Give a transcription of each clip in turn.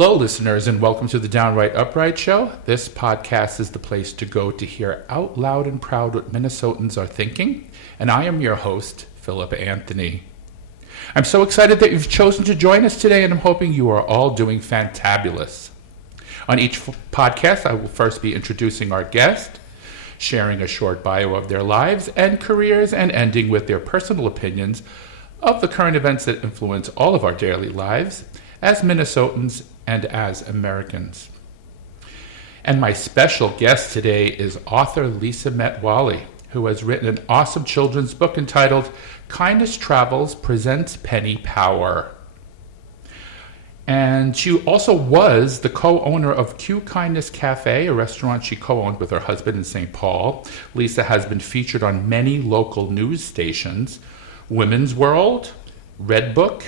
Hello, listeners, and welcome to the Downright Upright Show. This podcast is the place to go to hear out loud and proud what Minnesotans are thinking, and I am your host, Philip Anthony. I'm so excited that you've chosen to join us today, and I'm hoping you are all doing fantabulous. On each podcast, I will first be introducing our guest, sharing a short bio of their lives and careers, and ending with their personal opinions of the current events that influence all of our daily lives as Minnesotans and as Americans. And my special guest today is author Lisa Metwaly, who has written an awesome children's book entitled Kindness Travels Presents Penny Power. And she also was the co-owner of Q Kindness Cafe, a restaurant she co-owned with her husband in St. Paul. Lisa has been featured on many local news stations, Women's World, Red Book,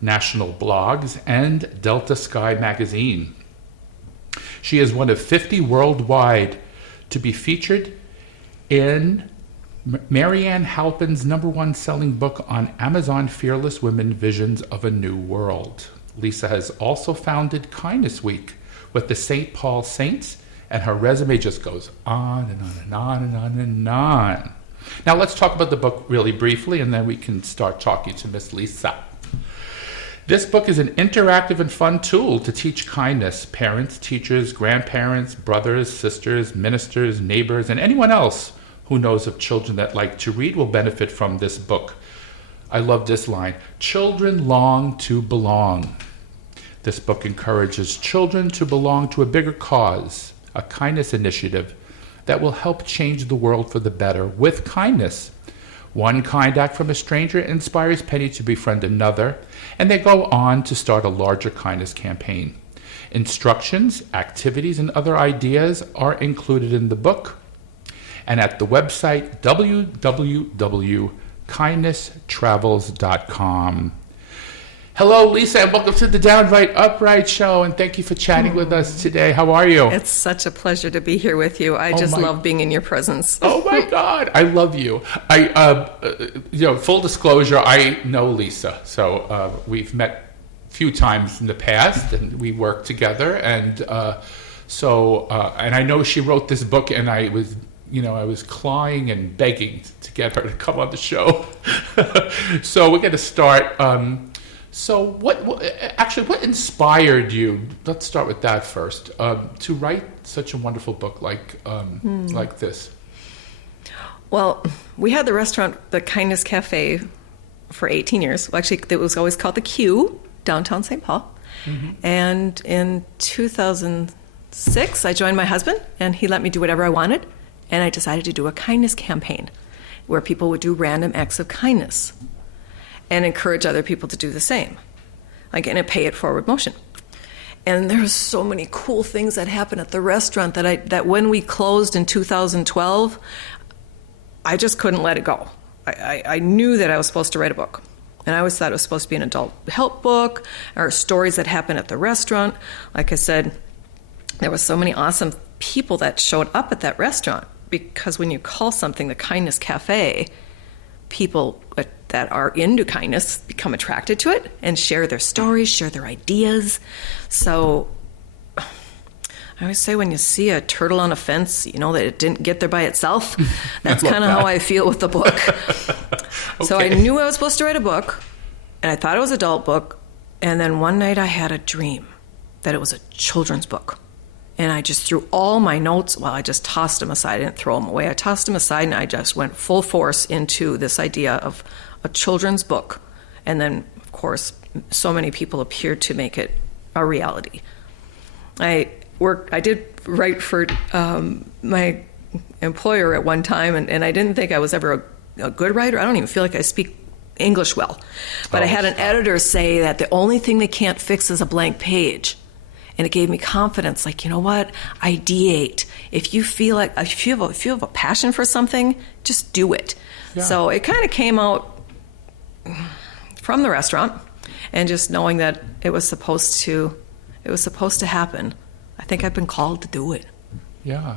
National Blogs, and Delta Sky Magazine. She is one of 50 worldwide to be featured in Marianne Halpin's #1 selling book on Amazon, Fearless Women, Visions of a New World. Lisa has also founded Kindness Week with the St. Paul Saints, and her resume just goes on and on and on and on and on. Now let's talk about the book really briefly, and then we can start talking to Miss Lisa. This book is an interactive and fun tool to teach kindness. Parents, teachers, grandparents, brothers, sisters, ministers, neighbors, and anyone else who knows of children that like to read will benefit from this book. I love this line, "Children long to belong." This book encourages children to belong to a bigger cause, a kindness initiative that will help change the world for the better with kindness. One kind act from a stranger inspires Penny to befriend another, and they go on to start a larger kindness campaign. Instructions, activities, and other ideas are included in the book, and at the website www.kindnesstravels.com. Hello, Lisa, and welcome to the Downright Upright Show, and thank you for chatting with us today. How are you? It's such a pleasure to be here with you. I just love being in your presence. Oh my God, I love you. Full disclosure, I know Lisa, so we've met a few times in the past, and we worked together, and and I know she wrote this book, and I was clawing and begging to get her to come on the show. So we're going to start. So what inspired you? Let's start with that first. To write such a wonderful book like this. Well, we had the restaurant, the Kindness Cafe, for 18 years. Well, actually, it was always called the Q, downtown St. Paul. Mm-hmm. And in 2006, I joined my husband, and he let me do whatever I wanted. And I decided to do a kindness campaign where people would do random acts of kindness and encourage other people to do the same, like in a pay-it-forward motion. And there were so many cool things that happened at the restaurant that when we closed in 2012, I just couldn't let it go. I knew that I was supposed to write a book, and I always thought it was supposed to be an adult help book or stories that happened at the restaurant. Like I said, there were so many awesome people that showed up at that restaurant, because when you call something the Kindness Cafe, people that are into kindness become attracted to it and share their stories, share their ideas. So I always say, when you see a turtle on a fence, you know that it didn't get there by itself. That's kind of how I feel with the book. Okay. So I knew I was supposed to write a book, and I thought it was an adult book. And then one night I had a dream that it was a children's book. And I just threw all my notes, I just tossed them aside. I didn't throw them away. I tossed them aside, and I just went full force into this idea of a children's book. And then, of course, so many people appeared to make it a reality. I did write for my employer at one time, and I didn't think I was ever a good writer. I don't even feel like I speak English well. But I had an editor say that the only thing they can't fix is a blank page. And it gave me confidence, like, you know what, ideate. If you feel if you have a passion for something, just do it. Yeah. So it kind of came out from the restaurant, and just knowing that it was supposed to happen. I think I've been called to do it. Yeah.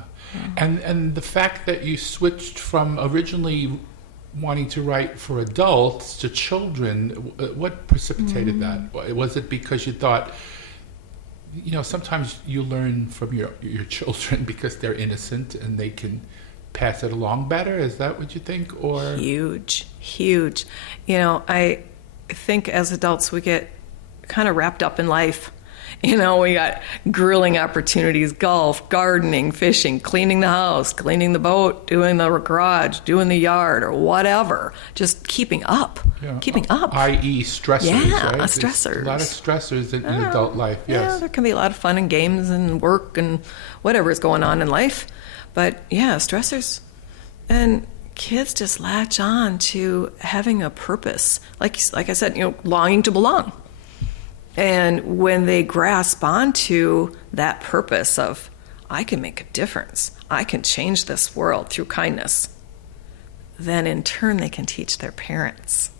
And the fact that you switched from originally wanting to write for adults to children, what precipitated that? Was it because you thought sometimes you learn from your children because they're innocent and they can pass it along better. Is that what you think? Or Huge. I think as adults we get kind of wrapped up in life. We got grilling opportunities, golf, gardening, fishing, cleaning the house, cleaning the boat, doing the garage, doing the yard, or whatever. Just keeping up. I.e. stressors, right? Stressors. There's a lot of stressors in adult life, yes. Yeah, there can be a lot of fun and games and work and whatever is going on in life. But, stressors. And kids just latch on to having a purpose. Like I said, longing to belong. And when they grasp onto that purpose of, I can make a difference, I can change this world through kindness, then in turn they can teach their parents.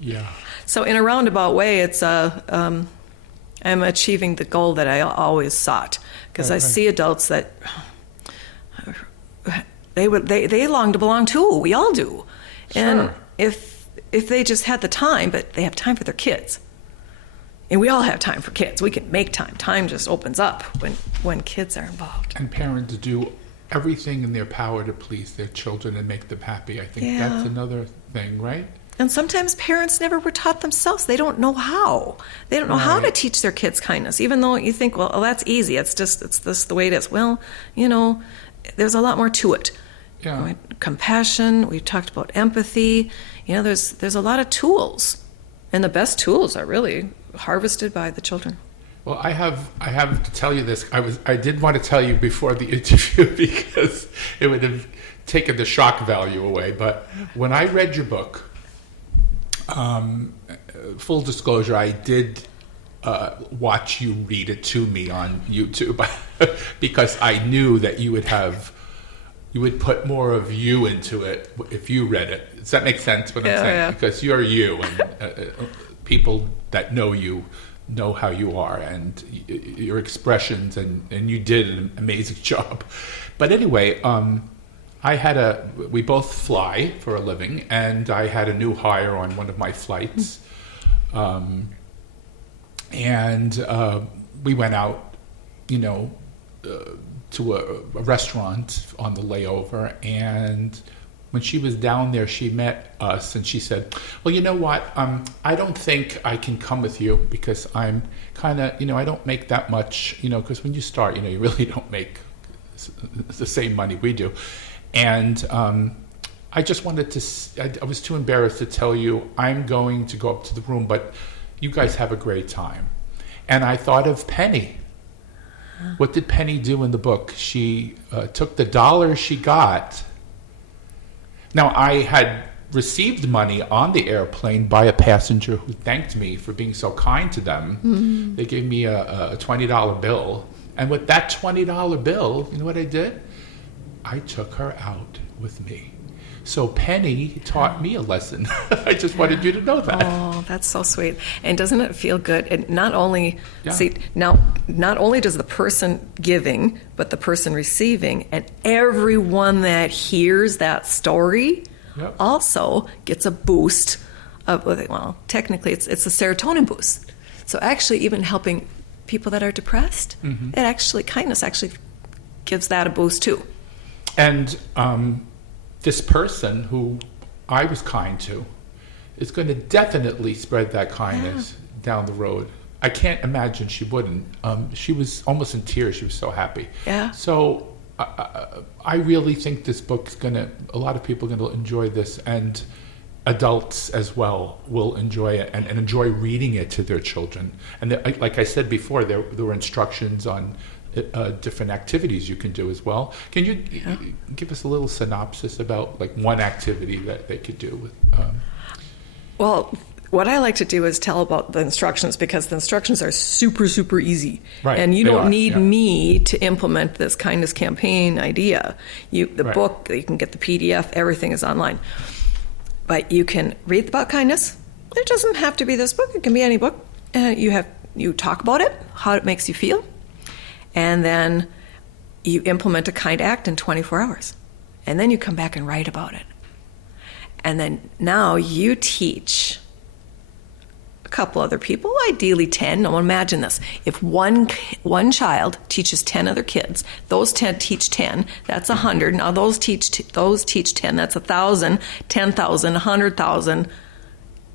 Yeah. So in a roundabout way, it's I'm achieving the goal that I always sought, because I see adults that they long to belong too. We all do. Sure. And if they just had the time, but they have time for their kids. And we all have time for kids. We can make time. Time just opens up when kids are involved. And parents do everything in their power to please their children and make them happy. I think that's another thing, right? And sometimes parents never were taught themselves. They don't know how. They don't know how to teach their kids kindness, even though you think, well, that's easy. It's just the way it is. Well, there's a lot more to it. Yeah. Compassion. We talked about empathy. There's a lot of tools. And the best tools are really harvested by the children. Well, I have to tell you this. I did want to tell you before the interview because it would have taken the shock value away. But when I read your book, full disclosure, I did watch you read it to me on YouTube because I knew that you would put more of you into it if you read it. Does that make sense? What I'm saying? Yeah. Because you're you, and people that know you know how you are and your expressions, and you did an amazing job. But anyway, we both fly for a living, and I had a new hire on one of my flights, and we went out, to a restaurant on the layover, and when she was down there, she met us, and she said, well, you know what, I don't think I can come with you because I'm kind of, I don't make that much, because when you start, you really don't make the same money we do. And I just wanted to, I was too embarrassed to tell you, I'm going to go up to the room, but you guys have a great time. And I thought of Penny. What did Penny do in the book? She took the $1 she got. Now, I had received money on the airplane by a passenger who thanked me for being so kind to them. Mm-hmm. They gave me a $20 bill. And with that $20 bill, you know what I did? I took her out with me. So Penny taught me a lesson. I just wanted you to know that. Oh, that's so sweet. And doesn't it feel good? And not only not only does the person giving, but the person receiving, and everyone that hears that story also gets a boost of, well, technically it's a serotonin boost. So actually even helping people that are depressed, kindness actually gives that a boost too. And this person who I was kind to is going to definitely spread that kindness down the road. I can't imagine she wouldn't. She was almost in tears. She was so happy. Yeah. So I really think this book is a lot of people are going to enjoy this, and adults as well will enjoy it and enjoy reading it to their children. And like I said before, there were instructions on different activities you can do as well. Can you give us a little synopsis about one activity that they could do with? Well, what I like to do is tell about the instructions, because the instructions are super, super easy. Right. And you don't need me to implement this kindness campaign idea. Book, you can get the PDF, everything is online. But you can read about kindness. It doesn't have to be this book. It can be any book. You talk about it, how it makes you feel. And then you implement a kind act in 24 hours. And then you come back and write about it. And then now you teach a couple other people, ideally 10. Now imagine this. If one child teaches 10 other kids, those 10 teach 10, that's 100. Now those teach 10, that's 1,000, 10,000, 100,000.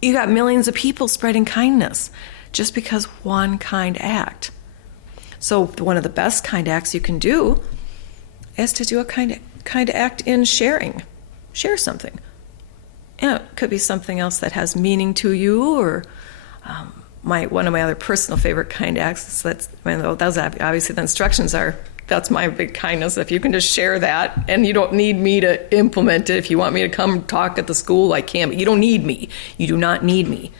You got millions of people spreading kindness just because one kind act. So one of the best kind acts you can do is to do a kind act in sharing. Share something. It could be something else that has meaning to you, or one of my other personal favorite kind acts. Those obviously the instructions are. That's my big kindness. If you can just share that, and you don't need me to implement it. If you want me to come talk at the school, I can. But you don't need me. You do not need me.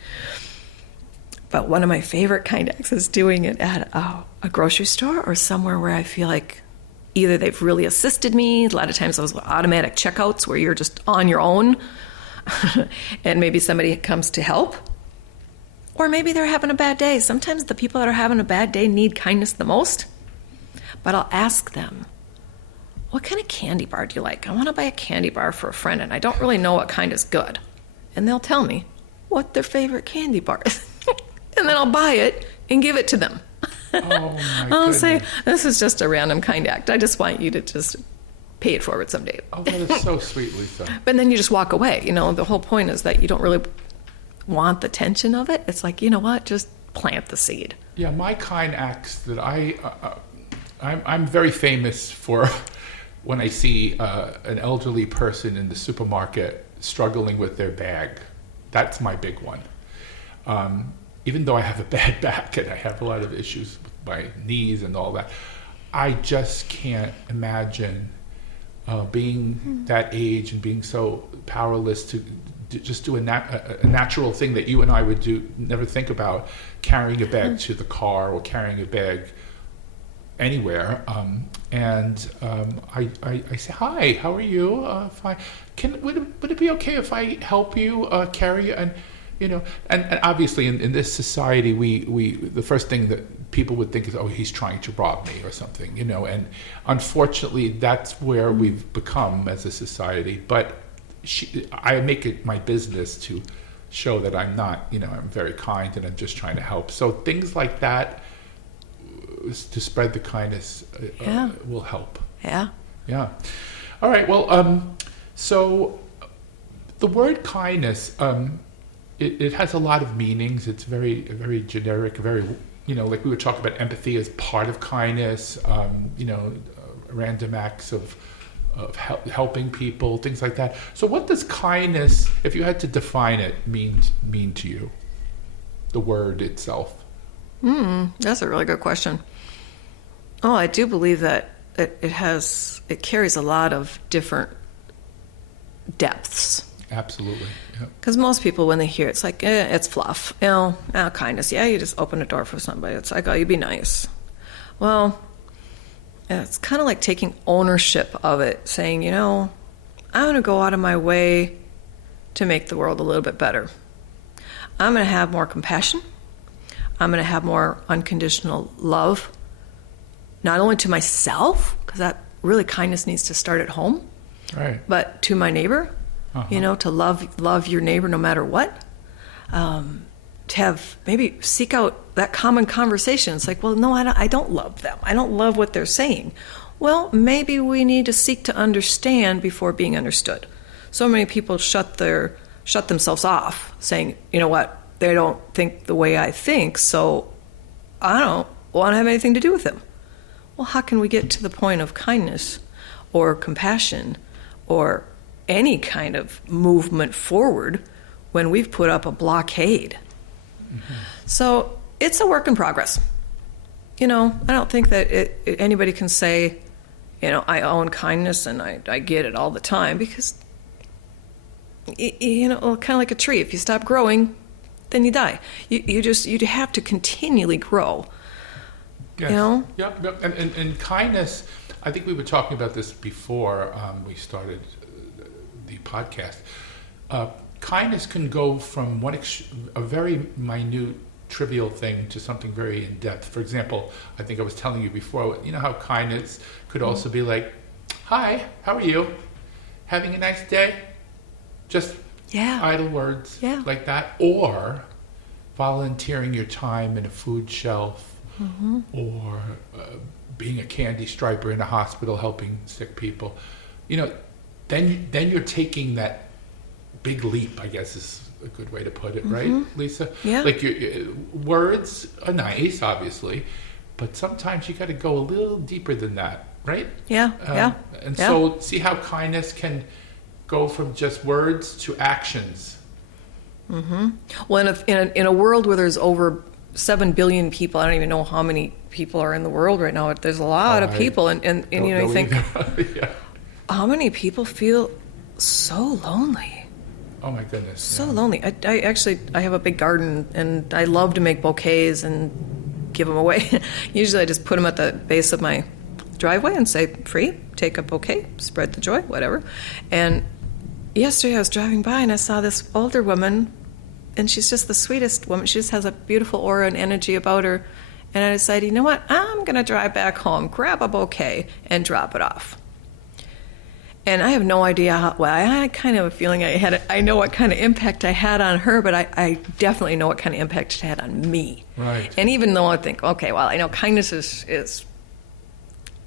But one of my favorite kind acts is doing it at a grocery store or somewhere where I feel like either they've really assisted me. A lot of times those automatic checkouts where you're just on your own, and maybe somebody comes to help. Or maybe they're having a bad day. Sometimes the people that are having a bad day need kindness the most. But I'll ask them, what kind of candy bar do you like? I want to buy a candy bar for a friend, and I don't really know what kind is good. And they'll tell me what their favorite candy bar is. And then I'll buy it and give it to them. Oh, my I'll goodness. say, this is just a random kind act. I just want you to just pay it forward someday. Oh, that is so sweet, Lisa. But then you just walk away. The whole point is that you don't really want the tension of it. It's like, you know what? Just plant the seed. Yeah, my kind acts that I'm very famous for when I see an elderly person in the supermarket struggling with their bag. That's my big one. Even though I have a bad back and I have a lot of issues with my knees and all that, I just can't imagine being that age and being so powerless to just do a natural thing that you and I would do, never think about, carrying a bag to the car or carrying a bag anywhere. I say, hi, how are you? Fine. Would it be okay if I help you carry you? And obviously in this society, we the first thing that people would think is, oh, he's trying to rob me or something, and unfortunately that's where we've become as a society. But I make it my business to show that I'm not, I'm very kind and I'm just trying to help. So things like that, to spread the kindness, will help. Yeah. Yeah. All right. Well, so the word kindness, it has a lot of meanings. It's very, very generic, very, like we were talking about empathy as part of kindness, random acts of helping people, things like that. So what does kindness, if you had to define it, mean to you? The word itself. That's a really good question. Oh, I do believe that it carries a lot of different depths. Absolutely. Because most people, when they hear it, it's like, it's fluff. Kindness. Yeah, you just open a door for somebody. It's like, oh, you be nice. Well, it's kind of like taking ownership of it, saying, I'm going to go out of my way to make the world a little bit better. I'm going to have more compassion. I'm going to have more unconditional love, not only to myself, because that really kindness needs to start at home, right, but to my neighbor. To love your neighbor no matter what. To have, maybe seek out that common conversation. It's like, well, no, I don't love them. I don't love what they're saying. Well, maybe we need to seek to understand before being understood. So many people shut themselves off, saying, you know what, they don't think the way I think, so I don't want to have anything to do with them. Well, how can we get to the point of kindness or compassion or any kind of movement forward when we've put up a blockade? Mm-hmm. So it's a work in progress. I don't think that anybody can say, I own kindness and I get it all the time, because, kind of like a tree. If you stop growing, then you die. You have to continually grow. Yes. Yep. And kindness, I think we were talking about this before we started the podcast. Kindness can go from a very minute, trivial thing to something very in-depth. For example, I think I was telling you before, how kindness could also be like, hi, how are you? Having a nice day? Just idle words like that. Or volunteering your time in a food shelf, or being a candy striper in a hospital helping sick people, then you're taking that big leap, I guess is a good way to put it, right, Lisa? Yeah. Like words are nice, obviously, but sometimes you got to go a little deeper than that, right? Yeah. And so see how kindness can go from just words to actions. Well, in a world where there's over 7 billion people, I don't even know how many people are in the world right now. There's a lot of people, and I think, Yeah. how many people feel so lonely? Oh my goodness. So lonely. I have a big garden, and I love to make bouquets and give them away. Usually I just put them at the base of my driveway and say, free, take a bouquet, spread the joy, whatever. And yesterday I was driving by and I saw this older woman, and she's just the sweetest woman. She just has a beautiful aura and energy about her. And I decided, you know what? I'm going to drive back home, grab a bouquet, and drop it off. And I have no idea how, well, I had kind of a feeling I know what kind of impact I had on her, but I definitely know what kind of impact it had on me. Right. And even though I think, okay, well, I know kindness is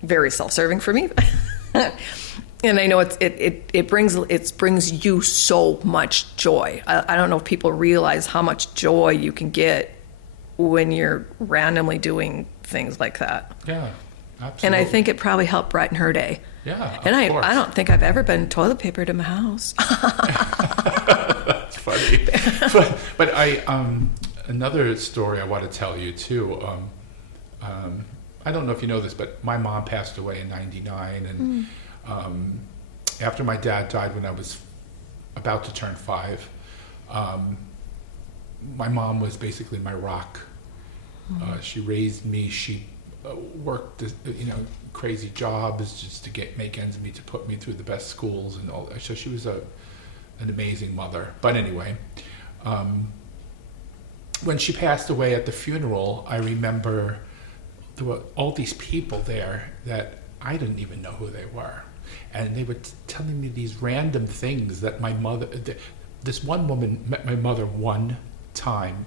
very self-serving for me. And I know it brings you so much joy. I don't know if people realize how much joy you can get when you're randomly doing things like that. Yeah, absolutely. And I think it probably helped brighten her day. Yeah, and of course. I don't think I've ever been toilet papered in my house. That's funny. but I another story I want to tell you too. I don't know if you know this, but my mom passed away in '99, and after my dad died when I was about to turn 5, my mom was basically my rock. She raised me. She worked, crazy jobs just to make ends meet, to put me through the best schools and all. So she was an amazing mother. But anyway, when she passed away at the funeral, I remember there were all these people there that I didn't even know who they were. And they were telling me these random things that my mother, this one woman met my mother one time,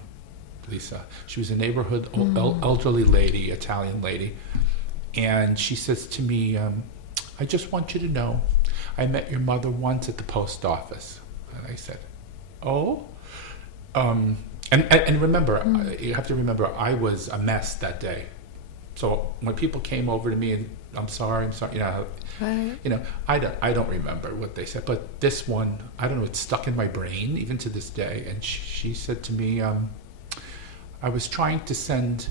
Lisa. She was a neighborhood elderly lady, Italian lady. And she says to me, I just want you to know, I met your mother once at the post office. And I said, oh? And remember, you have to remember, I was a mess that day. So when people came over to me and I'm sorry, right. I don't remember what they said, but this one, I don't know, it's stuck in my brain even to this day. And she said to me, I was trying to send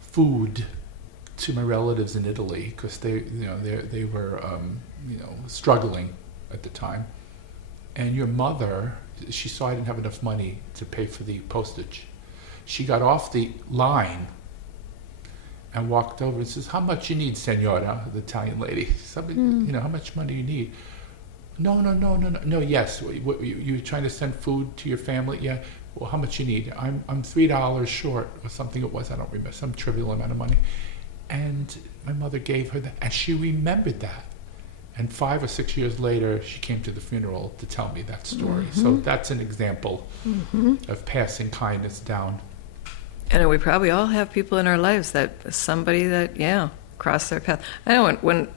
food to my relatives in Italy because they were struggling at the time. And your mother, she saw I didn't have enough money to pay for the postage. She got off the line and walked over and says, how much you need, Senora, the Italian lady? Something, how much money you need? No, yes. You're trying to send food to your family? Yeah. Well, how much you need? I'm $3 short or something it was. I don't remember, some trivial amount of money. And my mother gave her that, and she remembered that. And 5 or 6 years later, she came to the funeral to tell me that story. So that's an example of passing kindness down. And we probably all have people in our lives that somebody that, crossed their path. I know when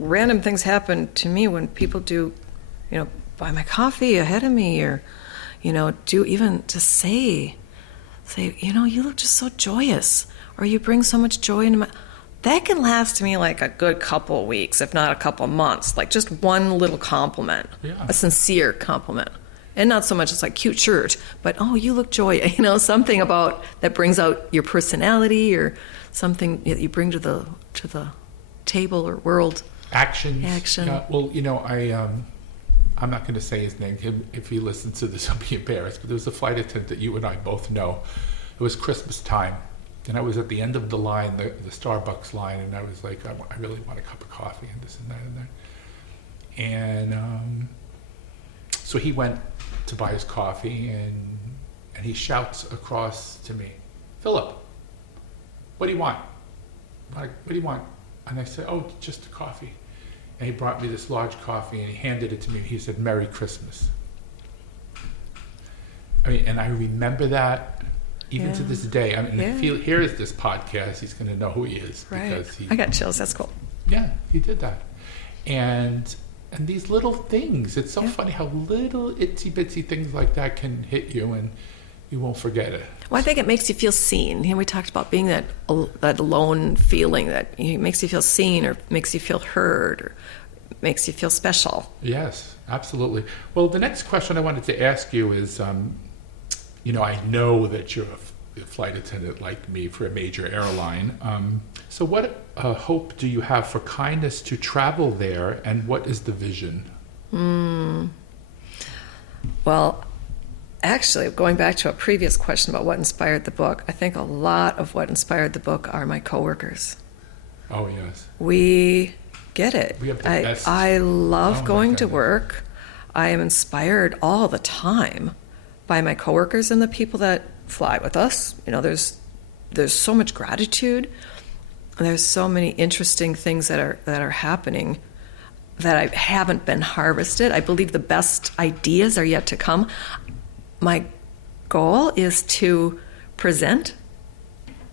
random things happen to me, when people do, buy my coffee ahead of me, or, do even to say, you look just so joyous, or you bring so much joy into my... That can last me like a good couple of weeks, if not a couple of months. Like just one little compliment, a sincere compliment. And not so much it's like cute shirt, but you look joyous, something about that brings out your personality, or something that you bring to the table or world. Action. Yeah, well, I'm not going to say his name. If he listens to this, I'll be embarrassed. But there was a flight attendant that you and I both know. It was Christmas time, and I was at the end of the line, the Starbucks line, and I was like, I really want a cup of coffee and this and that and that. And so he went to buy his coffee, and he shouts across to me, Philip, what do you want? What do you want? And I said, just a coffee. And he brought me this large coffee, and he handed it to me. He said, Merry Christmas. And I remember that, Even to this day. I mean, if he hears this podcast, he's going to know who he is. Right. Because I got chills. That's cool. Yeah, he did that. And these little things, it's so funny how little itsy bitsy things like that can hit you and you won't forget it. Well, I think it makes you feel seen. We talked about being that alone feeling that it makes you feel seen, or makes you feel heard, or makes you feel special. Yes, absolutely. Well, the next question I wanted to ask you is, I know that you're a flight attendant like me for a major airline. So what hope do you have for kindness to travel there, and what is the vision? Well, actually, going back to a previous question about what inspired the book, I think a lot of what inspired the book are my coworkers. Oh, yes. We get it. We have the best. I love going to work. I am inspired all the time by my coworkers and the people that fly with us. There's so much gratitude. There's so many interesting things that are happening that I haven't been harvested. I believe the best ideas are yet to come. My goal is to present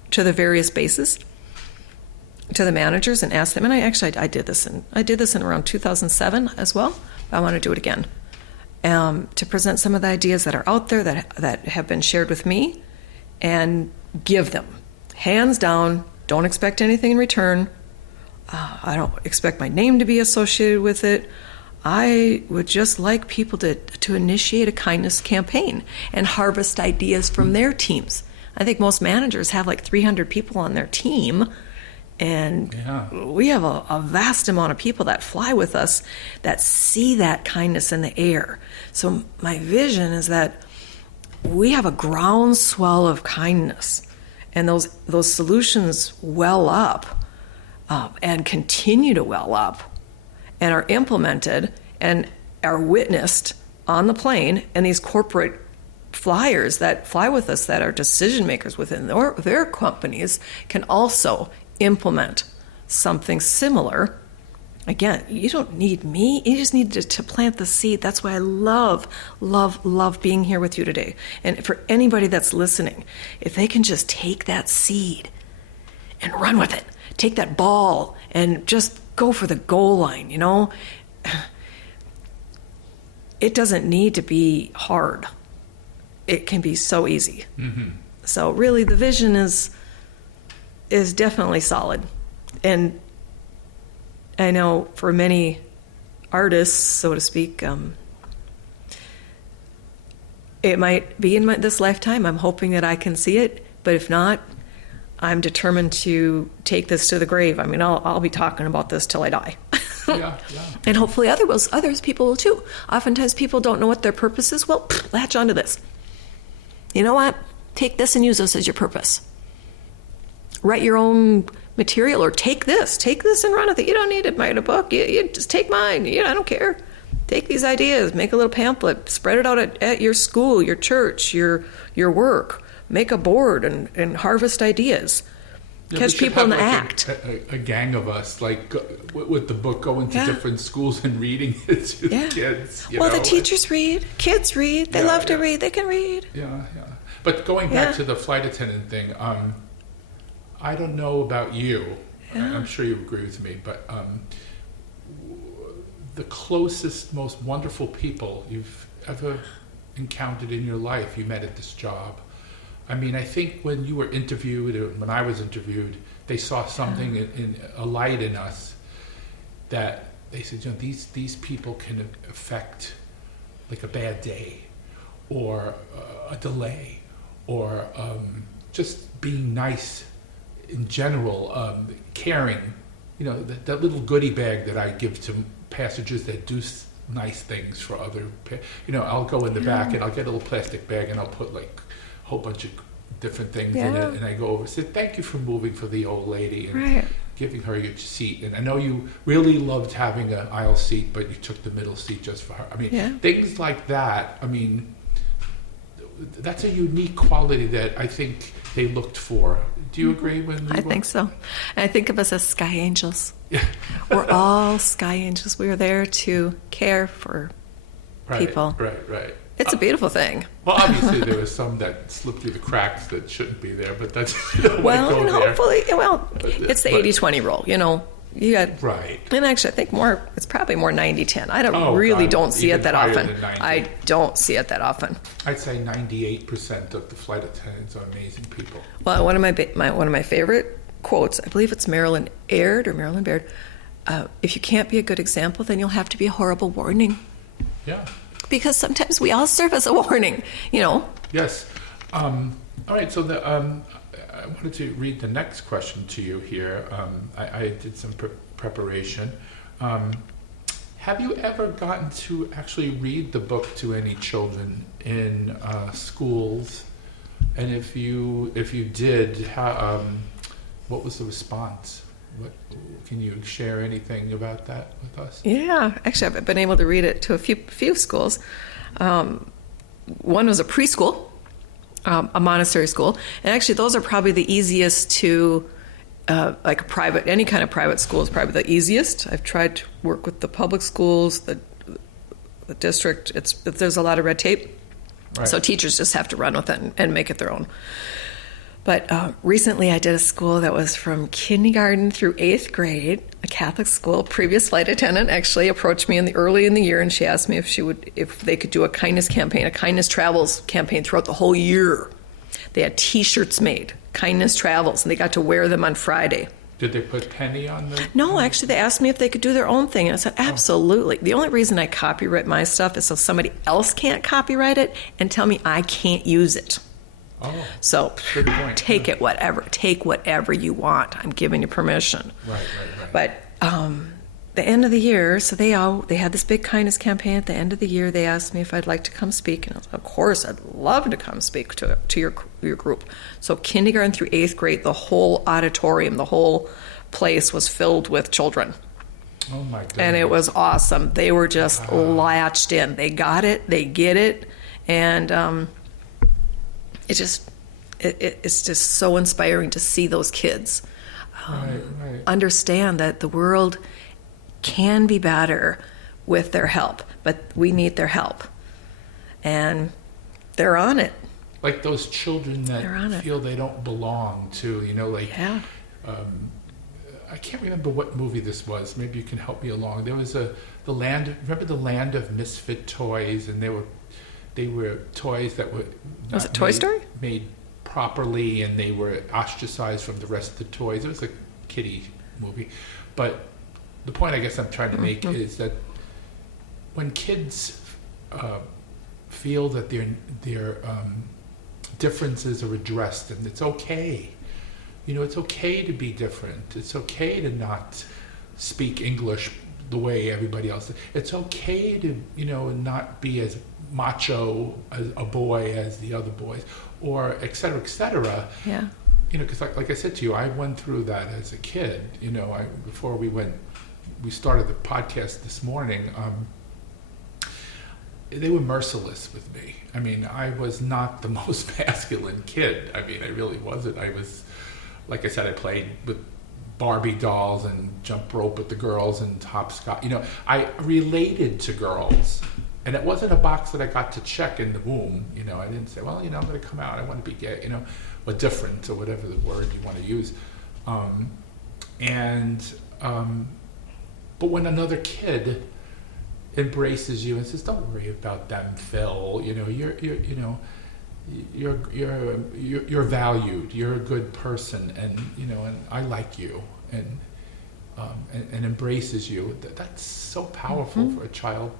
to the various bases, to the managers, and ask them. And I did this in around 2007 as well. I want to do it again, to present some of the ideas that are out there that have been shared with me, and give them hands down. Don't expect anything in return. I don't expect my name to be associated with it. I would just like people to initiate a kindness campaign and harvest ideas from their teams. I think most managers have like 300 people on their team, and we have a vast amount of people that fly with us that see that kindness in the air. So my vision is that we have a groundswell of kindness, and those solutions well up and continue to well up, and are implemented and are witnessed on the plane, and these corporate flyers that fly with us that are decision makers within their companies can also implement something similar. Again, you don't need me. You just need to plant the seed. That's why I love, love, love being here with you today. And for anybody that's listening, if they can just take that seed and run with it, take that ball and just go for the goal line, it doesn't need to be hard. It can be so easy. Mm-hmm. So really the vision is definitely solid. And I know for many artists, so to speak, it might be in this lifetime. I'm hoping that I can see it, but if not, I'm determined to take this to the grave. I mean, I'll be talking about this till I die. Yeah. And hopefully others people will too. Oftentimes people don't know what their purpose is. Well, latch onto this. You know what? Take this and use this as your purpose. Write your own material, or take this and run with it. You don't need to write a book. You just take mine. I don't care. Take these ideas, make a little pamphlet, spread it out at your school, your church, your work. Make a board and harvest ideas. Catch people in the act. A gang of us, like with the book, going to different schools and reading it to the kids. The teachers read, kids read. They love to read. They can read. Yeah. But going back to the flight attendant thing, I don't know about you. I'm sure you agree with me, but the closest, most wonderful people you've ever encountered in your life, you met at this job. I mean, I think when you were interviewed, or when I was interviewed, they saw something in a light in us that they said, these people can affect like a bad day, or a delay, or just being nice in general, caring. That little goodie bag that I give to passengers that do nice things for other. I'll go in the back and I'll get a little plastic bag and I'll put like a whole bunch of different things in it, and I go over and say, thank you for moving for the old lady and giving her your seat. And I know you really loved having an aisle seat, but you took the middle seat just for her. I mean, things like that. I mean, that's a unique quality that I think they looked for. Do you agree? I think so. And I think of us as sky angels. We're all sky angels. We are there to care for people. Right. It's a beautiful thing. Well, obviously there was some that slipped through the cracks that shouldn't be there, but that's Well, and there. hopefully, it's the 80-20 rule. You got Right. And actually, I think it's probably more 90-10. I don't see even it that higher often. than 90. I don't see it that often. I'd say 98% of the flight attendants are amazing people. Well, one of my favorite quotes, I believe it's Marilyn Baird. If you can't be a good example, then you'll have to be a horrible warning. Yeah. Because sometimes we all serve as a warning, Yes. All right. So I wanted to read the next question to you here. I did some preparation. Have you ever gotten to actually read the book to any children in schools? And if you did, what was the response? Can you share anything about that with us? Yeah, actually, I've been able to read it to a few schools. One was a preschool, a Montessori school, and actually those are probably the easiest to, any kind of private school is probably the easiest. I've tried to work with the public schools, the district. There's a lot of red tape, Right. So teachers just have to run with it and make it their own. But recently I did a school that was from kindergarten through 8th grade, a Catholic school. Previous flight attendant actually approached me early in the year, and she asked me if they could do a kindness campaign, a kindness travels campaign throughout the whole year. They had T-shirts made, kindness travels, and they got to wear them on Friday. Did they put penny on the... No, actually they asked me if they could do their own thing, and I said, absolutely. The only reason I copyright my stuff is so somebody else can't copyright it and tell me I can't use it. Oh, So good point. take whatever you want. I'm giving you permission. Right. But the end of the year, so they had this big kindness campaign. At the end of the year, they asked me if I'd like to come speak, and I was, of course, I'd love to come speak to your group. So kindergarten through 8th grade, the whole auditorium, the whole place was filled with children. Oh my goodness. And it was awesome. They were just latched in. They got it. They get it, and it's just so inspiring to see those kids Right. understand that the world can be better with their help, but we need their help, and they're on it. Like those children They're on that it. feel they don't belong to, Yeah. I can't remember what movie this was. Maybe you can help me along. There was remember the Land of Misfit Toys, and they were toys that were Was not it Toy Story? made properly, and they were ostracized from the rest of the toys. It was a kiddie movie. But the point I guess I'm trying to make is that when kids feel that their differences are addressed, and it's okay. It's okay to be different. It's okay to not speak English the way everybody else does. It's okay to, not be as macho as a boy as the other boys, or et cetera, et cetera. Yeah. Because like I said to you, I went through that as a kid. Before we started the podcast this morning, they were merciless with me. I mean, I was not the most masculine kid. I mean, I really wasn't. I was, like I said, I played with Barbie dolls and jump rope with the girls and hopscotch. I related to girls. And it wasn't a box that I got to check in the womb. I didn't say, well, I'm going to come out. I want to be gay, or different, or whatever the word you want to use. But when another kid embraces you and says, "Don't worry about them, Phil. You're valued. You're a good person, and and I like you," and embraces you. That's so powerful for a child.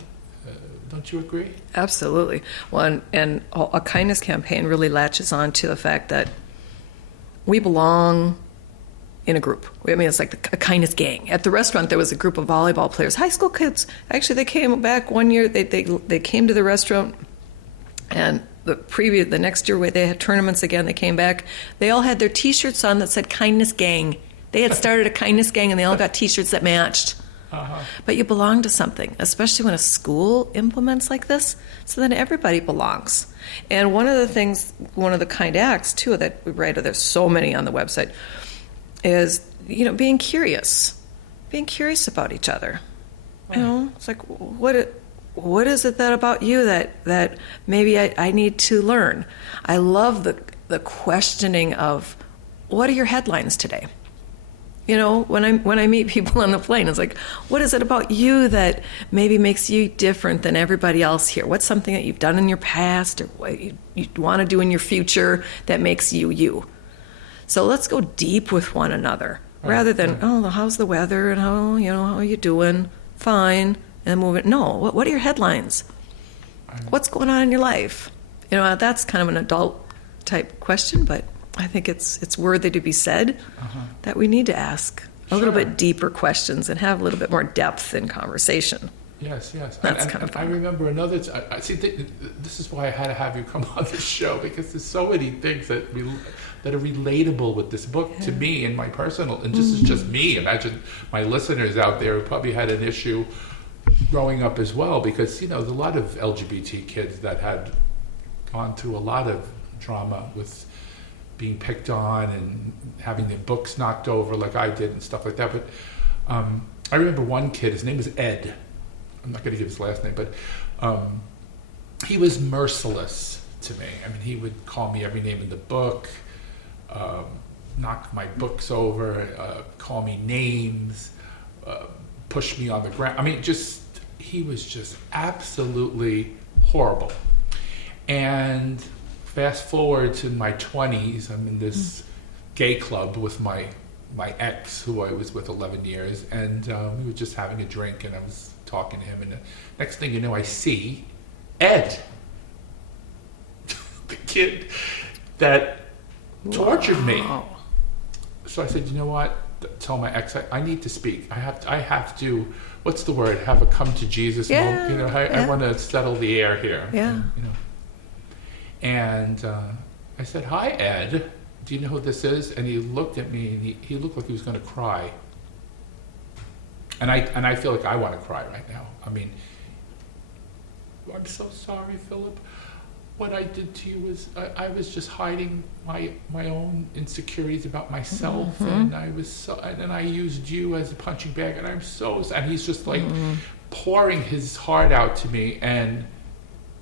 Don't you agree? Absolutely. Well, and a kindness campaign really latches on to the fact that we belong in a group. I mean, it's like a kindness gang. At the restaurant, there was a group of volleyball players, high school kids. Actually, they came back one year. They came to the restaurant, and the next year they had tournaments again. They came back. They all had their T-shirts on that said "Kindness Gang." They had started a kindness gang, and they all got T-shirts that matched. Uh-huh. But you belong to something, especially when a school implements like this, so then everybody belongs. And one of the kind acts, too, that we write, there's so many on the website, is, being curious about each other. It's like, what is it that about you that maybe I need to learn? I love the questioning of, what are your headlines today? You know, when I meet people on the plane, it's like, what is it about you that maybe makes you different than everybody else here? What's something that you've done in your past or what you want to do in your future that makes you you? So let's go deep with one another rather than, how's the weather and how are you doing? Fine. And move it. No, what are your headlines? What's going on in your life? You know, that's kind of an adult type question, but I think it's worthy to be said that we need to ask a little bit deeper questions and have a little bit more depth in conversation. Yes. That's kind of fun. I remember another. I see. This is why I had to have you come on this show, because there's so many things that are relatable with this book to me and my personal. And this is just me. Imagine my listeners out there who probably had an issue growing up as well, because there's a lot of LGBT kids that had gone through a lot of drama with being picked on and having their books knocked over like I did and stuff like that. But I remember one kid, his name was Ed. I'm not going to give his last name, but he was merciless to me. I mean, he would call me every name in the book, knock my books over, call me names, push me on the ground. I mean, he was just absolutely horrible. And fast forward to my 20s, I'm in this gay club with my ex, who I was with 11 years, and we were just having a drink, and I was talking to him, and the next thing you know, I see Ed, the kid that tortured me. So I said, you know what? Tell my ex, I need to speak. I have to. What's the word? Have a come to Jesus moment. I want to settle the air here. Yeah. And I said, hi, Ed. Do you know who this is? And he looked at me, and he looked like he was going to cry. And I feel like I want to cry right now. I mean, I'm so sorry, Philip. What I did to you was I was just hiding my own insecurities about myself, and I was and I used you as a punching bag, and I'm so sad. And he's just like pouring his heart out to me, and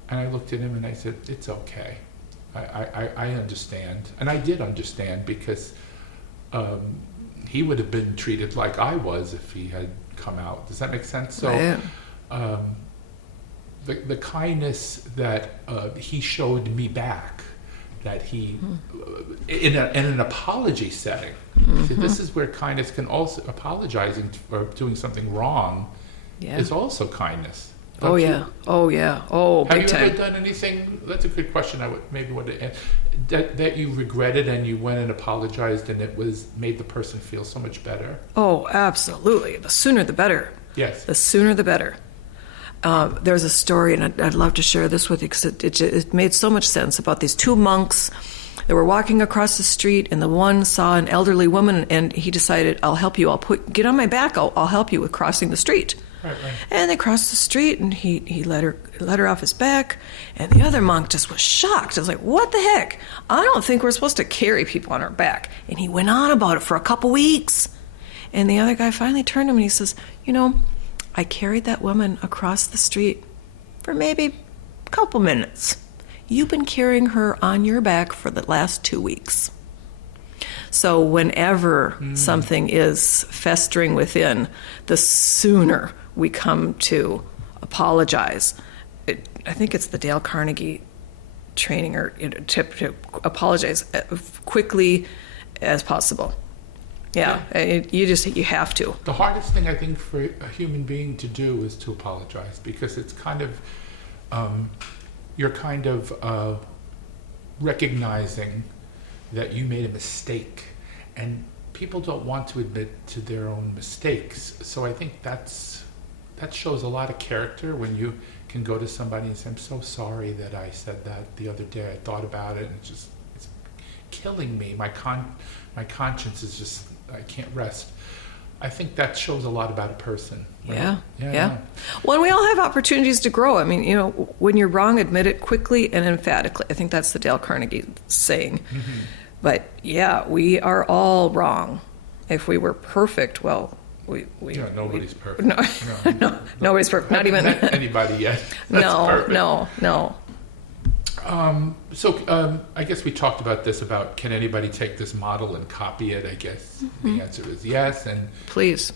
I looked at him and I said, it's okay. I understand. And I did understand, because he would have been treated like I was if he had come out. Does that make sense? So the kindness that he showed me back, that he, in an apology setting, see, this is where kindness can also, apologizing for doing something wrong is also kindness. Oh yeah. Oh, big time. Have you ever done anything? That's a good question. I would maybe want to that you regretted and you went and apologized and it made the person feel so much better. Oh, absolutely. The sooner the better. Yes. The sooner the better. There's a story, and I'd love to share this with you because it made so much sense, about these two monks that were walking across the street, and the one saw an elderly woman, and he decided, I'll help you. Get on my back. I'll help you with crossing the street. Right. And they crossed the street, and he let her off his back, and the other monk just was shocked. I was like, what the heck? I don't think we're supposed to carry people on our back. And he went on about it for a couple weeks. And the other guy finally turned to him and he says, I carried that woman across the street for maybe a couple minutes. You've been carrying her on your back for the last 2 weeks. So whenever something is festering within, the sooner we come to apologize. I think it's the Dale Carnegie training or tip to apologize quickly as possible. Yeah. You have to. The hardest thing I think for a human being to do is to apologize, because it's kind of you're kind of recognizing that you made a mistake, and people don't want to admit to their own mistakes. So I think that shows a lot of character when you can go to somebody and say, I'm so sorry that I said that the other day. I thought about it and it's killing me. My conscience is just, I can't rest. I think that shows a lot about a person. Right? Yeah. Well, we all have opportunities to grow. I mean, when you're wrong, admit it quickly and emphatically. I think that's the Dale Carnegie saying. Mm-hmm. But yeah, we are all wrong. If we were perfect, well, Nobody's perfect. No, no, nobody's perfect. Not even anybody yet. No. So I guess we talked about this, about can anybody take this model and copy it? I guess the answer is yes. And please,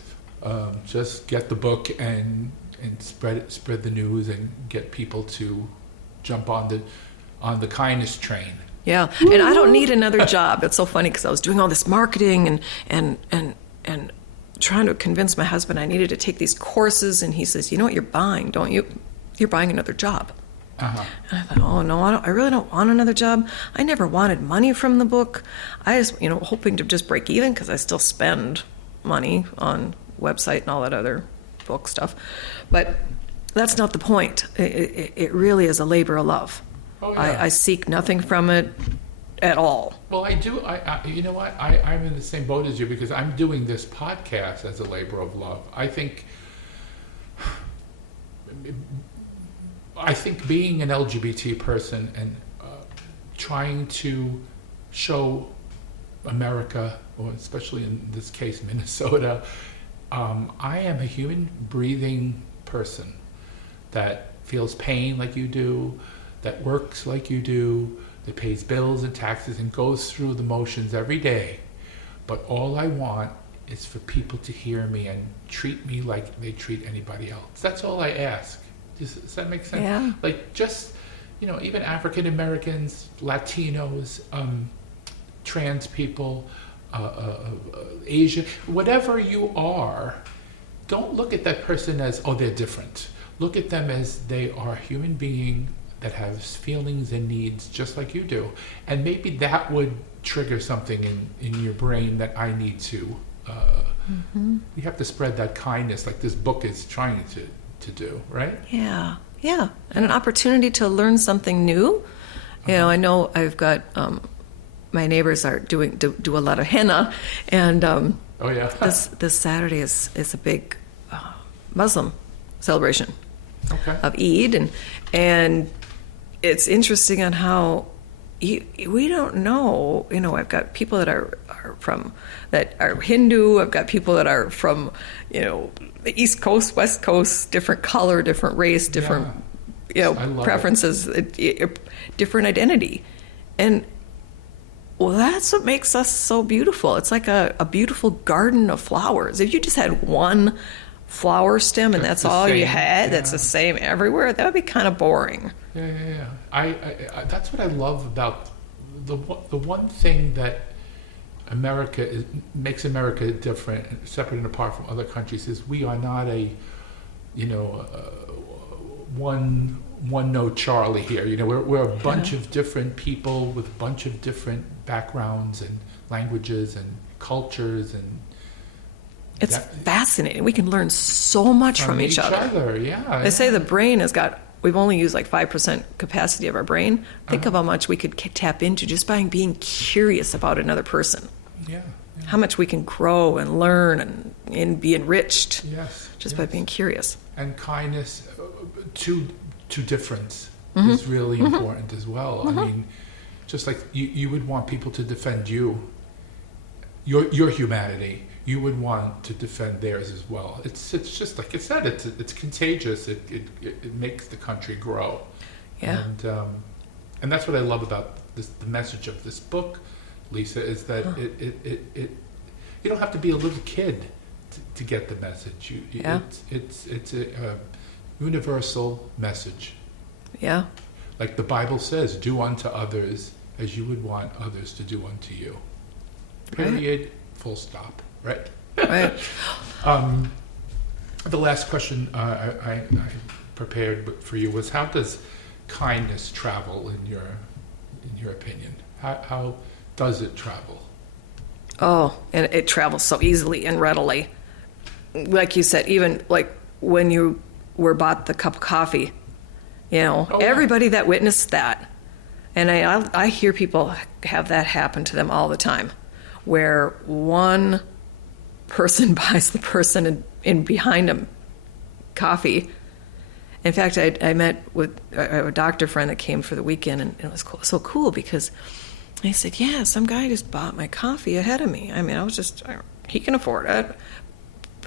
just get the book and spread the news and get people to jump on the kindness train. Yeah, and I don't need another job. It's so funny because I was doing all this marketing and trying to convince my husband I needed to take these courses, and he says, "You know what you're buying, don't you? You're buying another job." Uh-huh. And I thought, oh no, I really don't want another job. I never wanted money from the book. I just, hoping to just break even because I still spend money on website and all that other book stuff. But that's not the point. It really is a labor of love. Oh, yeah. I seek nothing from it at all. Well, I do. You know what? I'm in the same boat as you because I'm doing this podcast as a labor of love. I think being an LGBT person and trying to show America, or especially in this case Minnesota, I am a human breathing person that feels pain like you do, that works like you do, that pays bills and taxes and goes through the motions every day. But all I want is for people to hear me and treat me like they treat anybody else. That's all I ask. Does that make sense? Yeah. Like just, even African Americans, Latinos, trans people, Asian, whatever you are, don't look at that person as, oh, they're different. Look at them as they are a human being that has feelings and needs just like you do. And maybe that would trigger something in your brain that I need to, you have to spread that kindness like this book is trying to do, right? Yeah. And an opportunity to learn something new. I know I've got, my neighbors are do a lot of henna, and oh yeah, this Saturday is a big Muslim celebration of Eid, and it's interesting on how we don't know. I've got people that are Hindu. I've got people that are from the East Coast, West Coast, different color, different race, different preferences, different identity, and well, that's what makes us so beautiful. It's like a beautiful garden of flowers. If you just had one flower stem and that's all you had, that's the same everywhere, that would be kind of boring. Yeah. I that's what I love about the one thing that makes America different, separate and apart from other countries, is we are not a one note Charlie here. We're a bunch of different people with a bunch of different backgrounds and languages and cultures, and it's fascinating. We can learn so much from each other. Yeah, they say the brain we've only used like 5% capacity of our brain. Think of how much we could tap into just by being curious about another person. Yeah. How much we can grow and learn and be enriched by being curious. And kindness to difference is really important as well. I mean, just like you would want people to defend your humanity, you would want to defend theirs as well. It's just like I said, it's contagious. It makes the country grow. Yeah. And that's what I love about the message of this book, Lisa, is that it you don't have to be a little kid to get the message. It's a universal message. Yeah. Like the Bible says, do unto others as you would want others to do unto you. Period. Right. Full stop. Right? Right. The last question I prepared for you was, how does kindness travel in your opinion? How does it travel? Oh, and it travels so easily and readily. Like you said, even like when you were bought the cup of coffee, everybody that witnessed that. And I hear people have that happen to them all the time, where one person buys the person in behind them coffee. In fact, I met with a doctor friend that came for the weekend, and it was so cool because he said, yeah, some guy just bought my coffee ahead of me. I mean, he can afford it.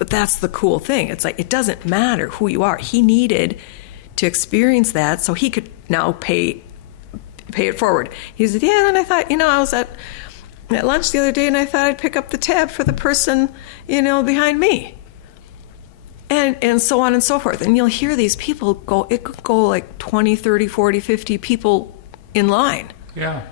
But that's the cool thing. It's like, it doesn't matter who you are. He needed to experience that so he could now pay it forward. He said, yeah, and I thought, I was at lunch the other day and I thought I'd pick up the tab for the person, behind me. And so on and so forth. And you'll hear these people go, it could go like 20, 30, 40, 50 people in line. Yeah.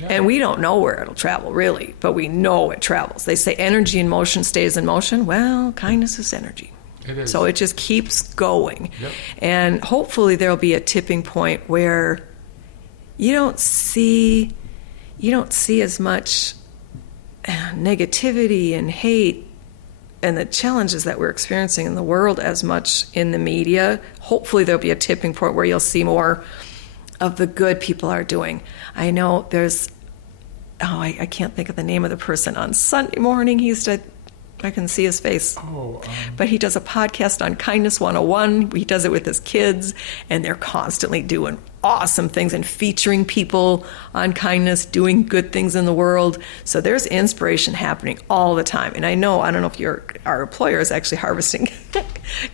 And we don't know where it'll travel, really, but we know it travels. They say energy in motion stays in motion. Well, kindness is energy. It is. So it just keeps going. Yep. And hopefully there'll be a tipping point where you don't see as much negativity and hate and the challenges that we're experiencing in the world as much in the media. Hopefully there'll be a tipping point where you'll see more of the good people are doing. I know there's, I can't think of the name of the person. On Sunday morning, I can see his face. But he does a podcast on Kindness 101. He does it with his kids, and they're constantly doing awesome things and featuring people on kindness, doing good things in the world. So there's inspiration happening all the time. And I don't know if our employer is actually harvesting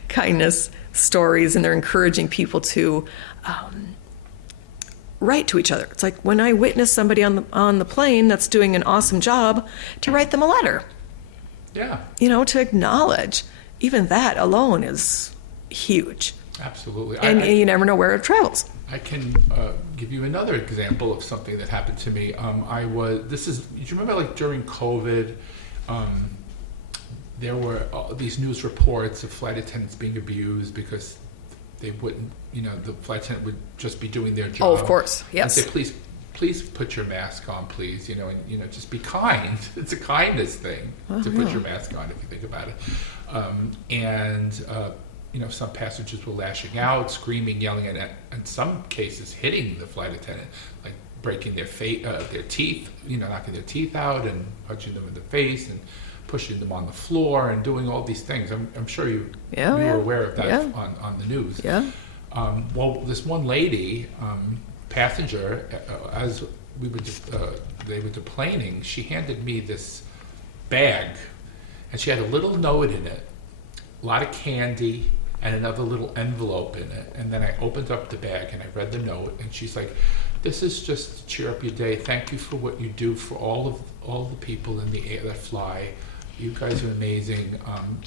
kindness stories, and they're encouraging people to write to each other. It's like when I witness somebody on the plane that's doing an awesome job, to write them a letter. Yeah. To acknowledge. Even that alone is huge. Absolutely. And you never know where it travels. I can give you another example of something that happened to me. Do you remember, like, during COVID, there were these news reports of flight attendants being abused because they wouldn't, the flight attendant would just be doing their job. Oh, of course, yes. And say, please put your mask on, please, and just be kind. It's a kindness thing to put your mask on, if you think about it. Some passengers were lashing out, screaming, yelling, and in some cases hitting the flight attendant, like breaking their teeth, knocking their teeth out and punching them in the face and pushing them on the floor and doing all these things. I'm sure you were aware of that on the news. Yeah. Well, this one lady, passenger, as they were deplaning, she handed me this bag, and she had a little note in it, a lot of candy, and another little envelope in it. And then I opened up the bag and I read the note, and she's like, "This is just to cheer up your day. Thank you for what you do for all the people in the air that fly. You guys are amazing,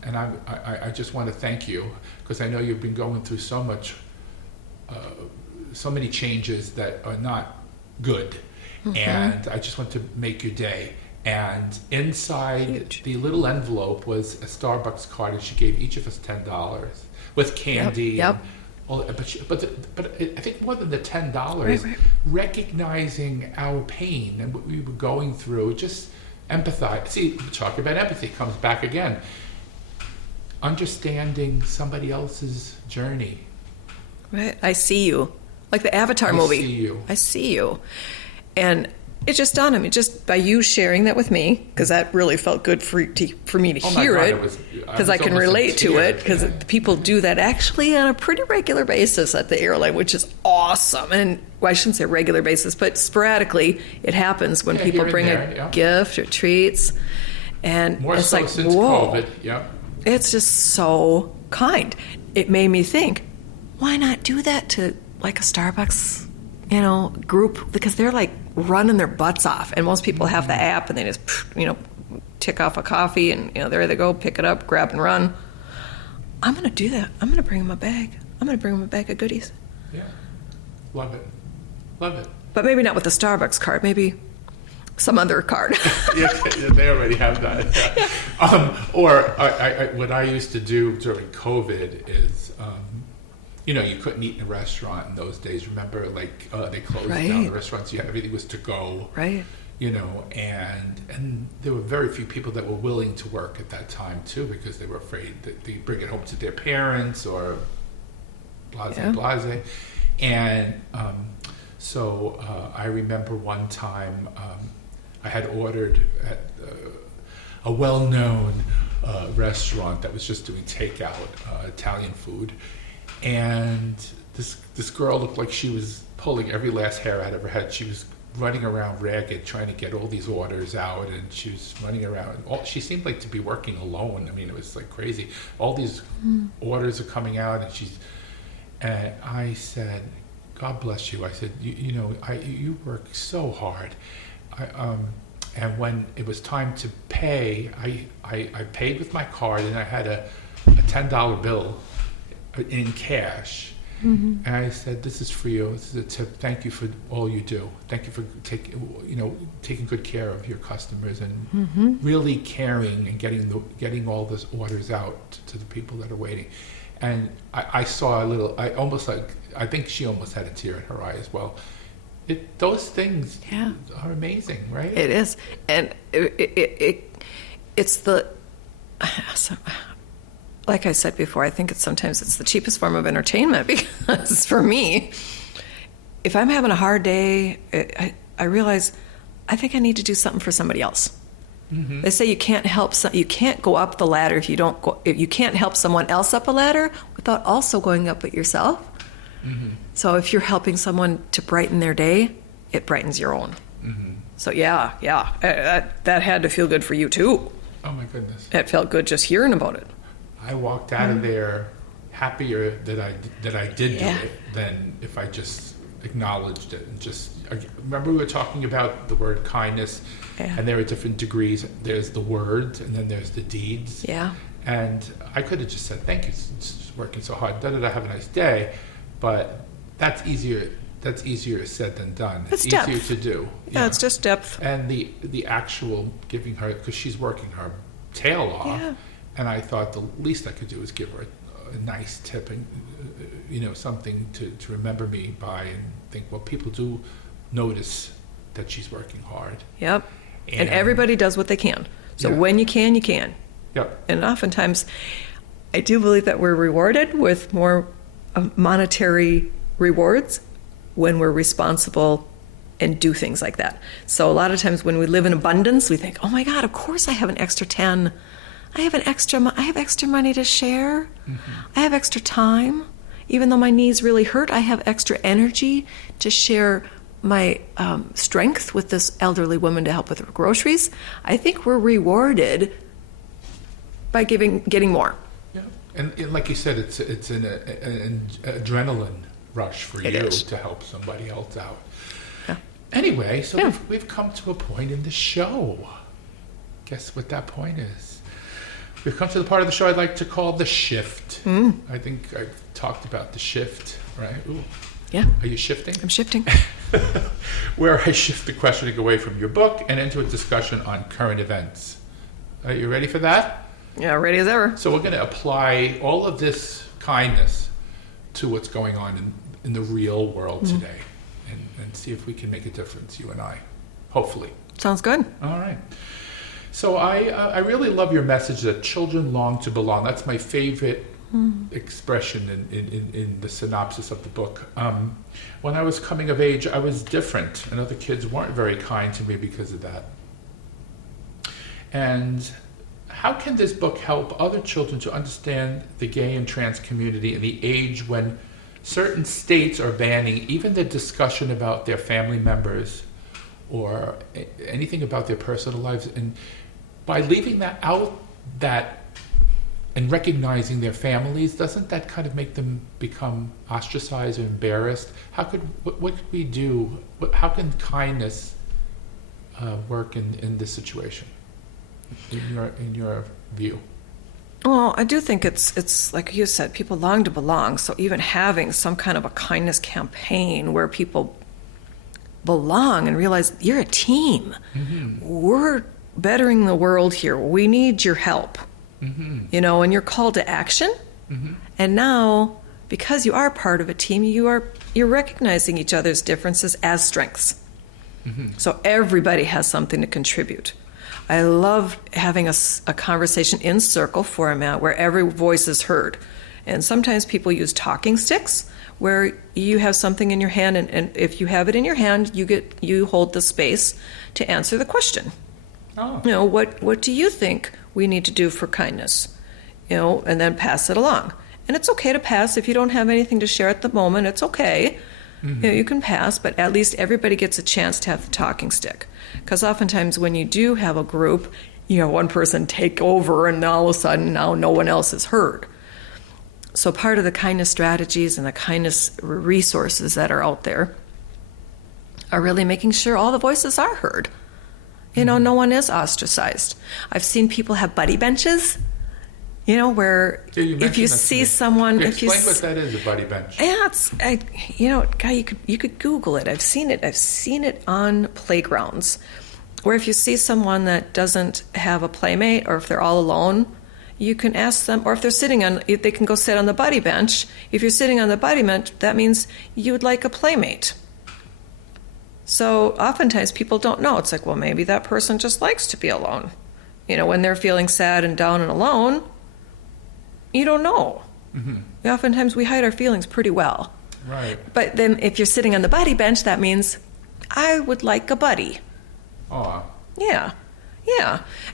and I just want to thank you, because I know you've been going through so many changes that are not good, and I just want to make your day." And inside the little envelope was a Starbucks card, and she gave each of us $10 with candy. Yep. But I think more than the $10, recognizing our pain and what we were going through, just empathize. See, talking about empathy comes back again. Understanding somebody else's journey. Right. I see you. Like the Avatar movie. I see you. And it just dawned on me, just by you sharing that with me, because that really felt good for me to hear it, because I can relate to it, because people do that actually on a pretty regular basis at the airline, which is awesome. And I shouldn't say regular basis, but sporadically it happens when people bring a gift or treats. And more it's so like, since whoa, COVID. Yeah. It's just so kind. It made me think, why not do that to like a Starbucks, group, because they're like running their butts off, and most people have the app and they just, tick off a coffee and there they go, pick it up, grab and run. I'm going to do that. I'm going to bring them a bag. I'm going to bring them a bag of goodies. Yeah. Love it. But maybe not with the Starbucks card. Maybe some other card. yeah, they already have that. Yeah. Or what I used to do during COVID is, you couldn't eat in a restaurant in those days. Remember, like they closed down the restaurants. Everything was to go. Right. And there were very few people that were willing to work at that time too, because they were afraid that they'd bring it home to their parents or blase. And so I remember one time I had ordered at a well-known restaurant that was just doing takeout Italian food. And this girl looked like she was pulling every last hair out of her head. She was running around ragged trying to get all these orders out, and she was running around. She seemed like to be working alone. I mean, it was like crazy. All these orders are coming out, and I said, God bless you. I said, you work so hard. And when it was time to pay, I paid with my card, and I had a $10 bill in cash. And I said, "This is for you. This is a tip. Thank you for all you do. Thank you for taking good care of your customers and really caring and getting all those orders out to the people that are waiting." And I saw I think she almost had a tear in her eye as well. Those things are amazing, right? It is, and it's the. Like I said before, I think sometimes it's the cheapest form of entertainment, because for me, if I'm having a hard day, I realize I think I need to do something for somebody else. They say you can't go up the ladder if you can't help someone else up a ladder without also going up it yourself. So if you're helping someone to brighten their day, it brightens your own. So that had to feel good for you too. Oh my goodness! It felt good just hearing about it. I walked out of there happier that I did do it than if I just acknowledged it. And remember we were talking about the word kindness, and there are different degrees. There's the words, and then there's the deeds. Yeah. And I could have just said, "Thank you, it's working so hard. Have a nice day," but that's easier. That's easier said than done. It's easier to do. Yeah, it's just depth. And the actual giving her, because she's working her tail off. Yeah. And I thought the least I could do was give her a nice tip and, something to remember me by, and think, well, people do notice that she's working hard. Yep. And everybody does what they can. So when you can, you can. Yep. And oftentimes, I do believe that we're rewarded with more monetary rewards when we're responsible and do things like that. So a lot of times when we live in abundance, we think, oh my God, of course I have an extra 10. I have extra money to share. I have extra time. Even though my knees really hurt, I have extra energy to share my strength with this elderly woman to help with her groceries. I think we're rewarded by getting more. Yeah, and like you said, it's an adrenaline rush for you to help somebody else out. Yeah. Anyway, so we've come to a point in the show. Guess what that point is? We've come to the part of the show I'd like to call the shift. I think I've talked about the shift, right? Ooh. Yeah. Are you shifting? I'm shifting. Where I shift the questioning away from your book and into a discussion on current events. Are you ready for that? Yeah, ready as ever. So we're going to apply all of this kindness to what's going on in the real world today, and see if we can make a difference, you and I, hopefully. Sounds good. All right. So I really love your message that children long to belong. That's my favorite expression in the synopsis of the book. When I was coming of age, I was different, and other kids weren't very kind to me because of that. And how can this book help other children to understand the gay and trans community in the age when certain states are banning even the discussion about their family members or anything about their personal lives? And by leaving that out, and recognizing their families, doesn't that kind of make them become ostracized or embarrassed? What could we do? How can kindness work in this situation, in your view? Well, I do think it's like you said, people long to belong. So even having some kind of a kindness campaign where people belong and realize you're a team. We're bettering the world here. We need your help. And you're called to action. And now, because you are part of a team, you're recognizing each other's differences as strengths. So everybody has something to contribute. I love having a conversation in circle format where every voice is heard. And sometimes people use talking sticks, where you have something in your hand, and if you have it in your hand, you hold the space to answer the question. Oh. What do you think we need to do for kindness? And then pass it along. And it's okay to pass if you don't have anything to share at the moment. It's okay. You can pass, but at least everybody gets a chance to have the talking stick. Because oftentimes when you do have a group, one person take over and all of a sudden now no one else is heard. So part of the kindness strategies and the kindness resources that are out there are really making sure all the voices are heard. No one is ostracized. I've seen people have buddy benches, where if you see someone... Explain what that is, a buddy bench. Yeah, Guy, you could Google it. I've seen it on playgrounds, where if you see someone that doesn't have a playmate, or if they're all alone, you can ask them, or if they can go sit on the buddy bench. If you're sitting on the buddy bench, that means you would like a playmate. So oftentimes people don't know. It's like, well, maybe that person just likes to be alone. When they're feeling sad and down and alone, you don't know. Mm-hmm. Oftentimes we hide our feelings pretty well. Right. But then if you're sitting on the buddy bench, that means I would like a buddy. Oh. Yeah.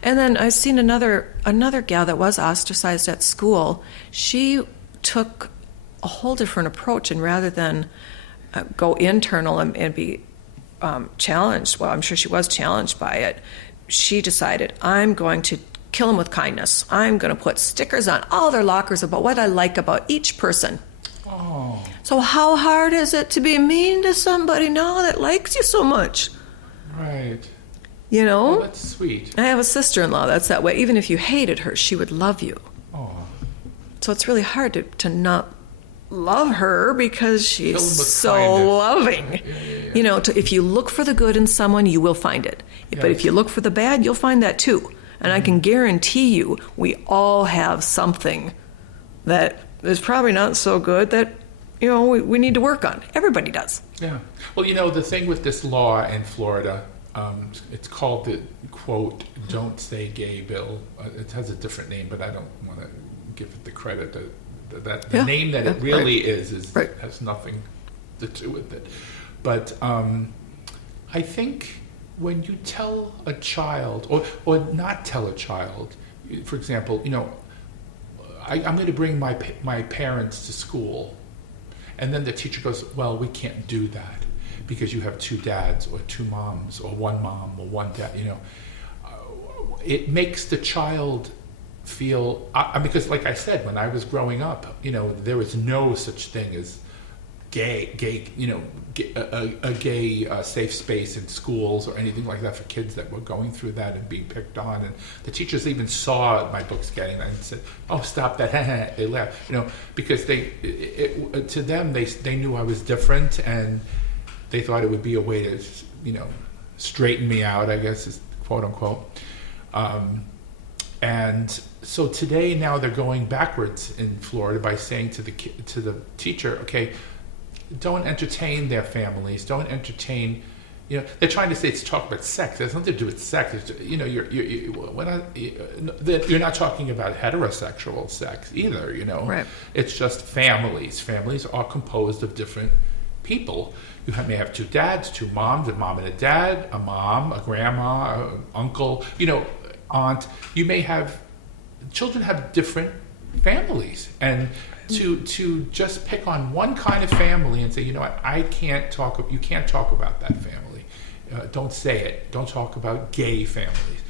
And then I've seen another gal that was ostracized at school. She took a whole different approach, and rather than go internal and be challenged, well, I'm sure she was challenged by it, she decided, I'm going to kill them with kindness. I'm going to put stickers on all their lockers about what I like about each person. Oh. So how hard is it to be mean to somebody now that likes you so much? Right. Oh, that's sweet. I have a sister-in-law that's that way. Even if you hated her, she would love you. Oh. So it's really hard to not love her because she's so kindness. loving. Yeah. If you look for the good in someone, you will find it. Yes. But if you look for the bad, you'll find that too. And I can guarantee you, we all have something that is probably not so good that, we need to work on. Everybody does. Yeah. Well, the thing with this law in Florida, it's called the, quote, Don't Say Gay bill. It has a different name, but I don't want to give it the credit that the name that it really is right. Has nothing to do with it. But I think when you tell a child, or not tell a child, for example, I'm going to bring my parents to school, and then the teacher goes, well, we can't do that because you have two dads or two moms or one mom or one dad. It makes the child feel, because like I said, when I was growing up, there was no such thing as gay, a gay safe space in schools or anything like that for kids that were going through that and being picked on. And the teachers even saw my books getting that and said, "Oh, stop that!" They laughed, because to them they knew I was different, and they thought it would be a way to, straighten me out, I guess, is quote unquote. And so today, now they're going backwards in Florida by saying to the teacher, okay, don't entertain their families, don't entertain, they're trying to say it's talk about sex. It has nothing to do with sex. It's, you're not talking about heterosexual sex either, Right. It's just families. Families are composed of different people. You may have two dads, two moms, a mom and a dad, a mom, a grandma, an uncle, aunt. You may have, children have different families, and to just pick on one kind of family and say, you can't talk about that family. Don't say it. Don't talk about gay families.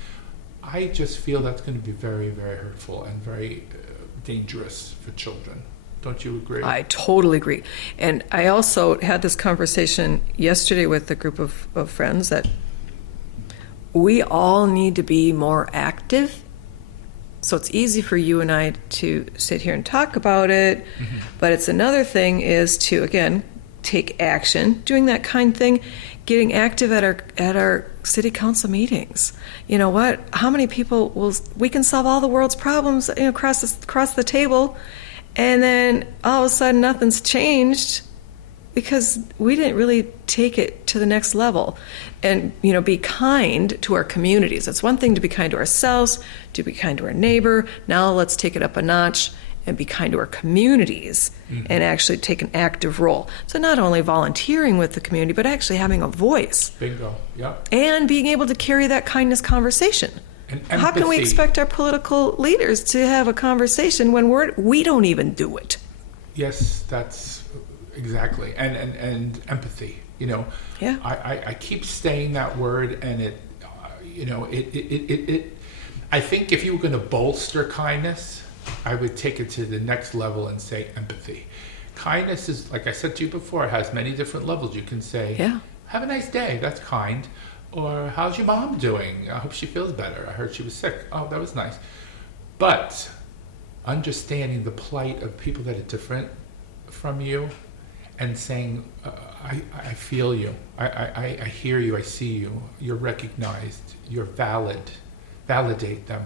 I just feel that's going to be very, very hurtful and very dangerous for children. Don't you agree? I totally agree. And I also had this conversation yesterday with a group of friends that we all need to be more active. So it's easy for you and I to sit here and talk about it, mm-hmm. But it's another thing is to, again, take action, doing that kind thing, getting active at our city council meetings. You know what? How many people we can solve all the world's problems across the table, and then all of a sudden nothing's changed because we didn't really take it to the next level. And, be kind to our communities. It's one thing to be kind to ourselves, to be kind to our neighbor. Now let's take it up a notch and be kind to our communities, mm-hmm. and actually take an active role. So not only volunteering with the community, but actually having a voice. Bingo, yeah. And being able to carry that kindness conversation. And how can we expect our political leaders to have a conversation when we don't even do it? Yes, that's exactly. And empathy, Yeah. I keep saying that word, and it, I think if you were going to bolster kindness, I would take it to the next level and say empathy. Kindness is, like I said to you before, it has many different levels. You can say, Yeah. have a nice day, that's kind. Or, how's your mom doing? I hope she feels better. I heard she was sick. Oh, that was nice. But understanding the plight of people that are different from you and saying, I feel you, I hear you, I see you, you're recognized, you're valid, validate them.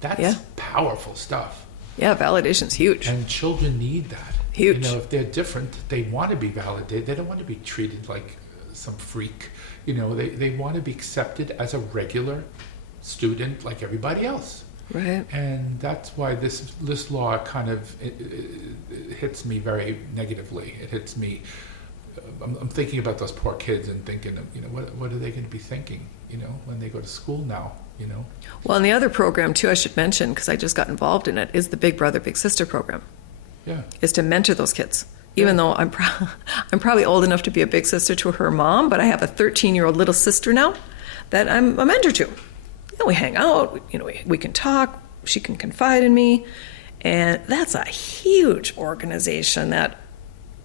That's powerful stuff. Yeah, validation's huge. And children need that. Huge. If they're different, they want to be validated. They don't want to be treated like some freak. They want to be accepted as a regular student like everybody else. Right. And that's why this law kind of it hits me very negatively. It hits me. I'm thinking about those poor kids and thinking, what are they going to be thinking, when they go to school now, Well, and the other program too, I should mention, because I just got involved in it, is the Big Brother Big Sister program. Yeah. Is to mentor those kids. Even though I'm probably old enough to be a big sister to her mom, but I have a 13-year-old little sister now that I'm a mentor to. We hang out, we can talk, she can confide in me, and that's a huge organization that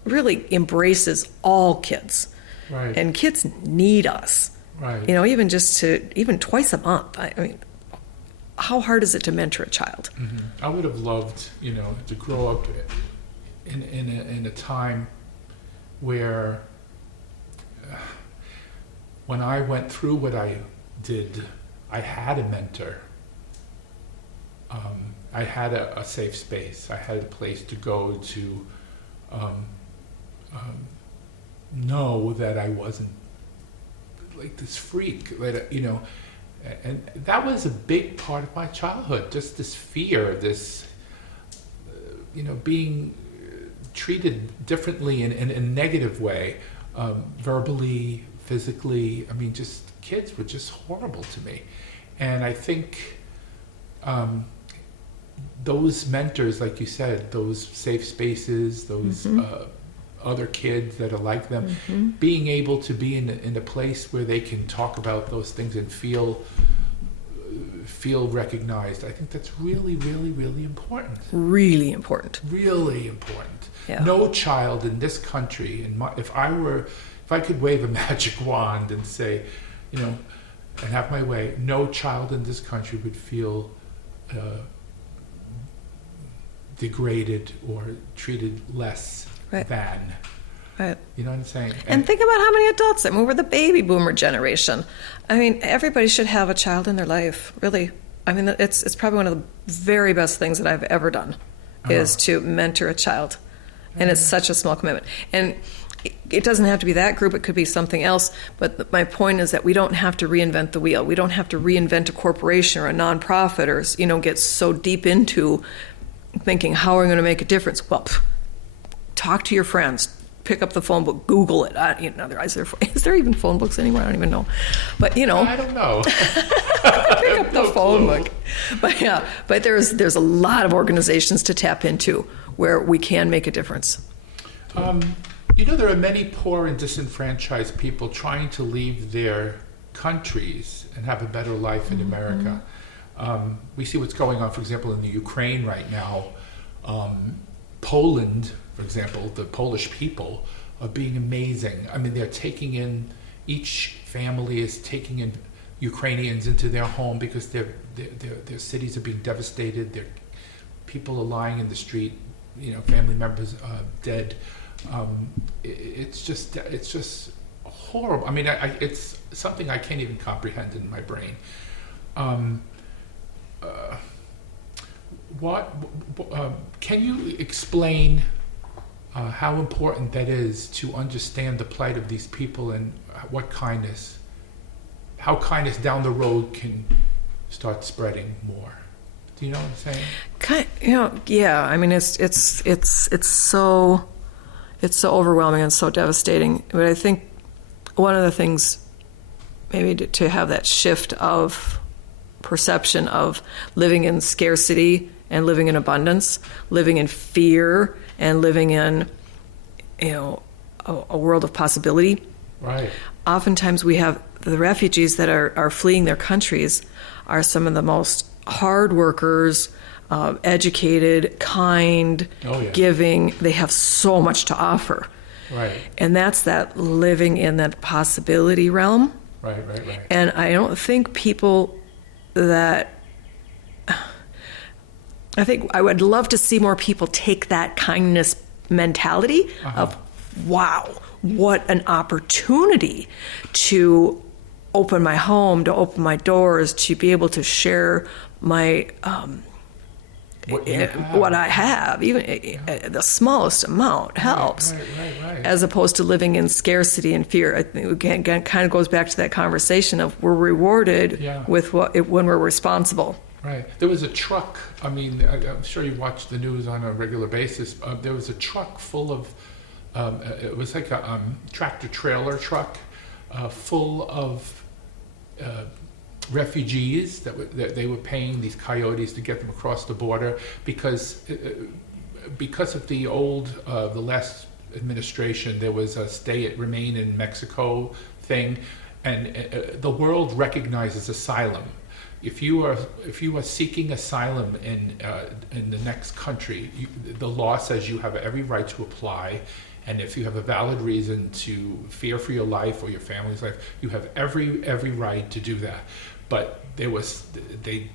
really embraces all kids. Right. And kids need us. Right. Even twice a month. I mean, how hard is it to mentor a child? Mm-hmm. I would have loved, to grow up in a time where when I went through what I did, I had a mentor. I had a safe space. I had a place to go to know that I wasn't like this freak, and that was a big part of my childhood. Just this fear, this, being treated differently in a negative way, verbally, physically. I mean, just kids were just horrible to me. And I think those mentors, like you said, those safe spaces, those other kids that are like them, being able to be in a place where they can talk about those things and feel recognized, I think that's really, really, really important. Really important. Really important. Yeah. No child in this country, if I could wave a magic wand and say, and have my way, no child in this country would feel degraded or treated less than. Right. You know what I'm saying? And think about how many adults. I mean, we're the baby boomer generation. I mean, everybody should have a child in their life, really. I mean, it's probably one of the very best things that I've ever done, is to mentor a child. And it's such a small commitment. And it doesn't have to be that group. It could be something else. But my point is that we don't have to reinvent the wheel. We don't have to reinvent a corporation or a nonprofit or, get so deep into thinking, how are we going to make a difference? Well, talk to your friends. Pick up the phone book, Google it. Is there even phone books anymore? I don't even know. But I don't know. pick up the phone book. But there's a lot of organizations to tap into where we can make a difference. There are many poor and disenfranchised people trying to leave their countries and have a better life in America. We see what's going on, for example, in the Ukraine right now. Poland, for example, the Polish people are being amazing. I mean, they're taking in, each family is taking in Ukrainians into their home because their cities are being devastated. Their people are lying in the street, family members dead. It's just horrible. I mean, it's something I can't even comprehend in my brain. Can you explain how important that is to understand the plight of these people and how kindness down the road can start spreading more? Do you know what I'm saying? Yeah. I mean, it's so overwhelming and so devastating. But I think one of the things, maybe to have that shift of perception of living in scarcity and living in abundance, living in fear and living in a world of possibility. Right. Oftentimes we have the refugees that are fleeing their countries are some of the most hard workers, educated, kind, giving. They have so much to offer. Right. And that's that living in that possibility realm. Right. And I don't think people that... I think I would love to see more people take that kindness mentality of, wow, what an opportunity to open my home, to open my doors, to be able to share my what I have. Even the smallest amount helps, right. as opposed to living in scarcity and fear. I think again kind of goes back to that conversation of we're rewarded with when we're responsible. Right. There was a truck. I mean, I'm sure you watch the news on a regular basis. There was a truck full of, it was like a tractor-trailer truck full of refugees that they were paying these coyotes to get them across the border because of the last administration, there was a remain in Mexico thing, and the world recognizes asylum. If you are seeking asylum in the next country, the law says you have every right to apply, and if you have a valid reason to fear for your life or your family's life, you have every right to do that. But they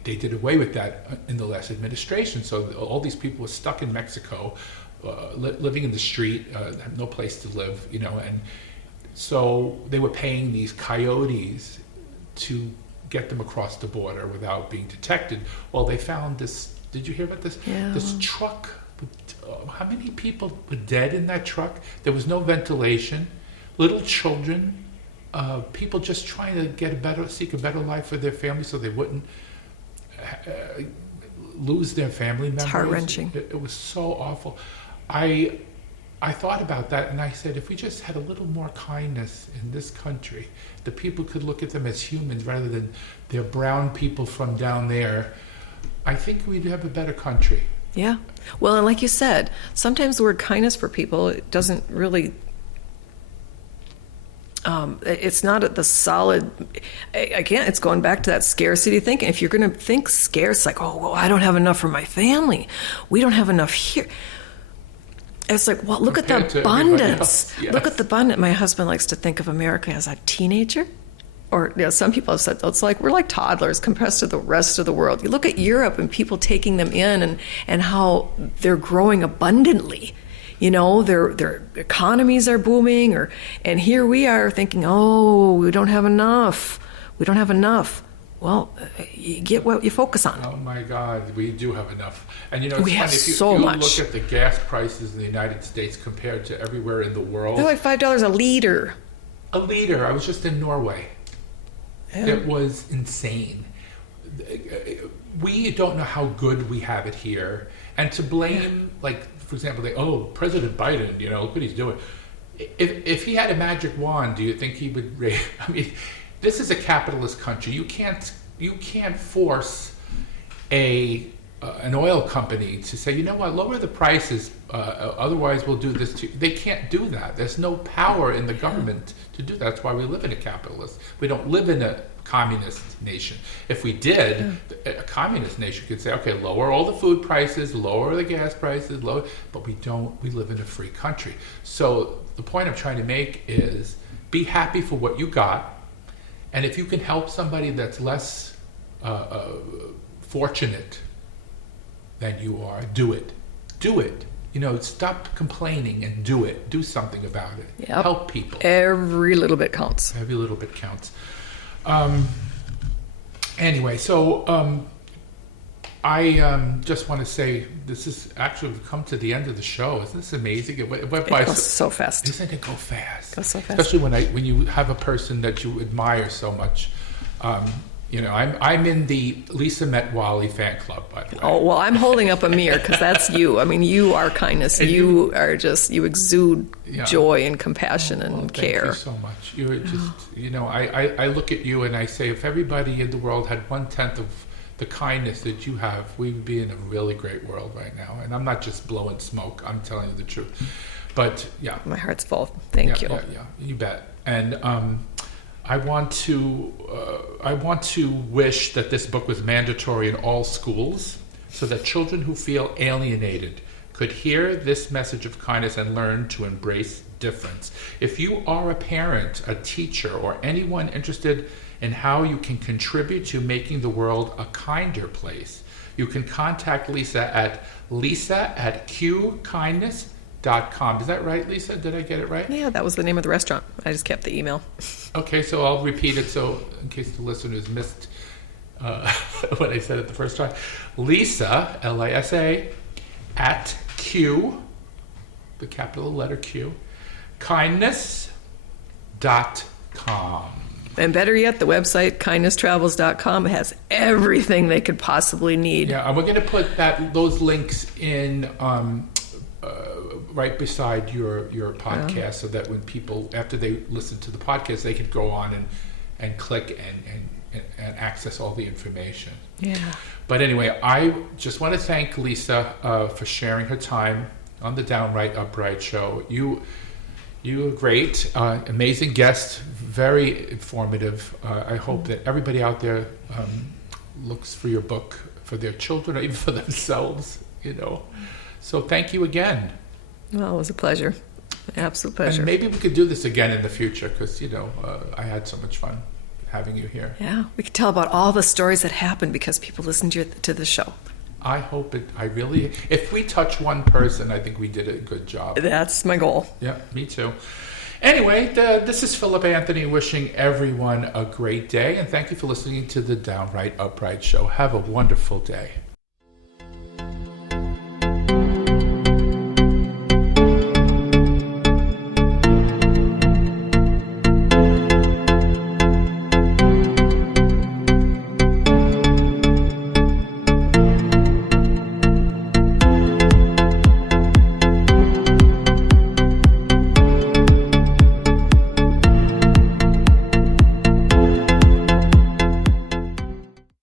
did away with that in the last administration. So all these people were stuck in Mexico, living in the street, have no place to live, and so they were paying these coyotes to get them across the border without being detected. Well, they found this. Did you hear about this? Yeah. This truck. How many people were dead in that truck? There was no ventilation. Little children. People just trying to seek a better life for their family, so they wouldn't lose their family members. It's heart-wrenching. It was so awful. I thought about that, and I said, if we just had a little more kindness in this country, the people could look at them as humans rather than they're brown people from down there, I think we'd have a better country. Yeah. Well, and like you said, sometimes the word kindness for people, it doesn't really... it's not at the solid... Again, it's going back to that scarcity thinking. If you're going to think scarce, like, oh, well, I don't have enough for my family. We don't have enough here. It's like, well, look Compared at the to everybody abundance. else, yes. Look at the abundance. My husband likes to think of America as a teenager. Or some people have said, it's like we're like toddlers compared to the rest of the world. You look at Europe and people taking them in and how they're growing abundantly. Their economies are booming. And here we are thinking, oh, we don't have enough. We don't have enough. Well, you get what you focus on. Oh my God, we do have enough. And it's we funny, have if you much. look at the gas prices in the United States compared to everywhere in the world. They're like $5 a liter. A liter. I was just in Norway. Yeah. It was insane. We don't know how good we have it here. And to blame, like, for example, President Biden, look what he's doing. If he had a magic wand, do you think he would raise? I mean, this is a capitalist country. You can't force an oil company to say, you know what, lower the prices, otherwise we'll do this to you. They can't do that. There's no power in the government to do that. That's why we live in a capitalist. We don't live in a communist nation. If we did, a communist nation could say, okay, lower all the food prices, lower the gas prices, but we don't. We live in a free country. So the point I'm trying to make is be happy for what you got, and if you can help somebody that's less fortunate than you are, do it. Do it. Stop complaining and do it. Do something about it. Yep. Help people. Every little bit counts. Every little bit counts. Anyway, so I just want to say this is actually we've come to the end of the show. Isn't this amazing? It went by so fast. Doesn't it go fast? It goes so fast. Especially when you have a person that you admire so much. I'm in the Lisa Metwaly fan club, by the way. Oh, well, I'm holding up a mirror because that's you. I mean, you are kindness. You exude joy and compassion and care. Thank you so much. You're just, I look at you and I say, if everybody in the world had 1/10 of the kindness that you have, we would be in a really great world right now. And I'm not just blowing smoke. I'm telling you the truth. But yeah, My heart's full. Thank you. Yeah, you bet. And I want to wish that this book was mandatory in all schools, so that children who feel alienated could hear this message of kindness and learn to embrace difference. If you are a parent, a teacher, or anyone interested in how you can contribute to making the world a kinder place, you can contact Lisa at lisa@qkindness.com. Is that right, Lisa? Did I get it right? Yeah, that was the name of the restaurant. I just kept the email. Okay, so I'll repeat it so in case the listeners missed what I said it the first time. Lisa, Lisa, at Q, the capital letter Q, kindness.com. And better yet, the website, kindnesstravels.com, has everything they could possibly need. Yeah, and we're going to put those links in right beside your podcast, so that when people, after they listen to the podcast, they could go on and click and access all the information. Yeah. But anyway, I just want to thank Lisa for sharing her time on the Downright Upright show. You are great, amazing guest, very informative. I hope that everybody out there looks for your book for their children or even for themselves, So thank you again. Well, it was a pleasure. Absolute pleasure. And maybe we could do this again in the future because, I had so much fun having you here. Yeah, we could tell about all the stories that happened because people listened to the show. I hope if we touch one person, I think we did a good job. That's my goal. Yeah, me too. Anyway, this is Philip Anthony wishing everyone a great day, and thank you for listening to the Downright Upright show. Have a wonderful day.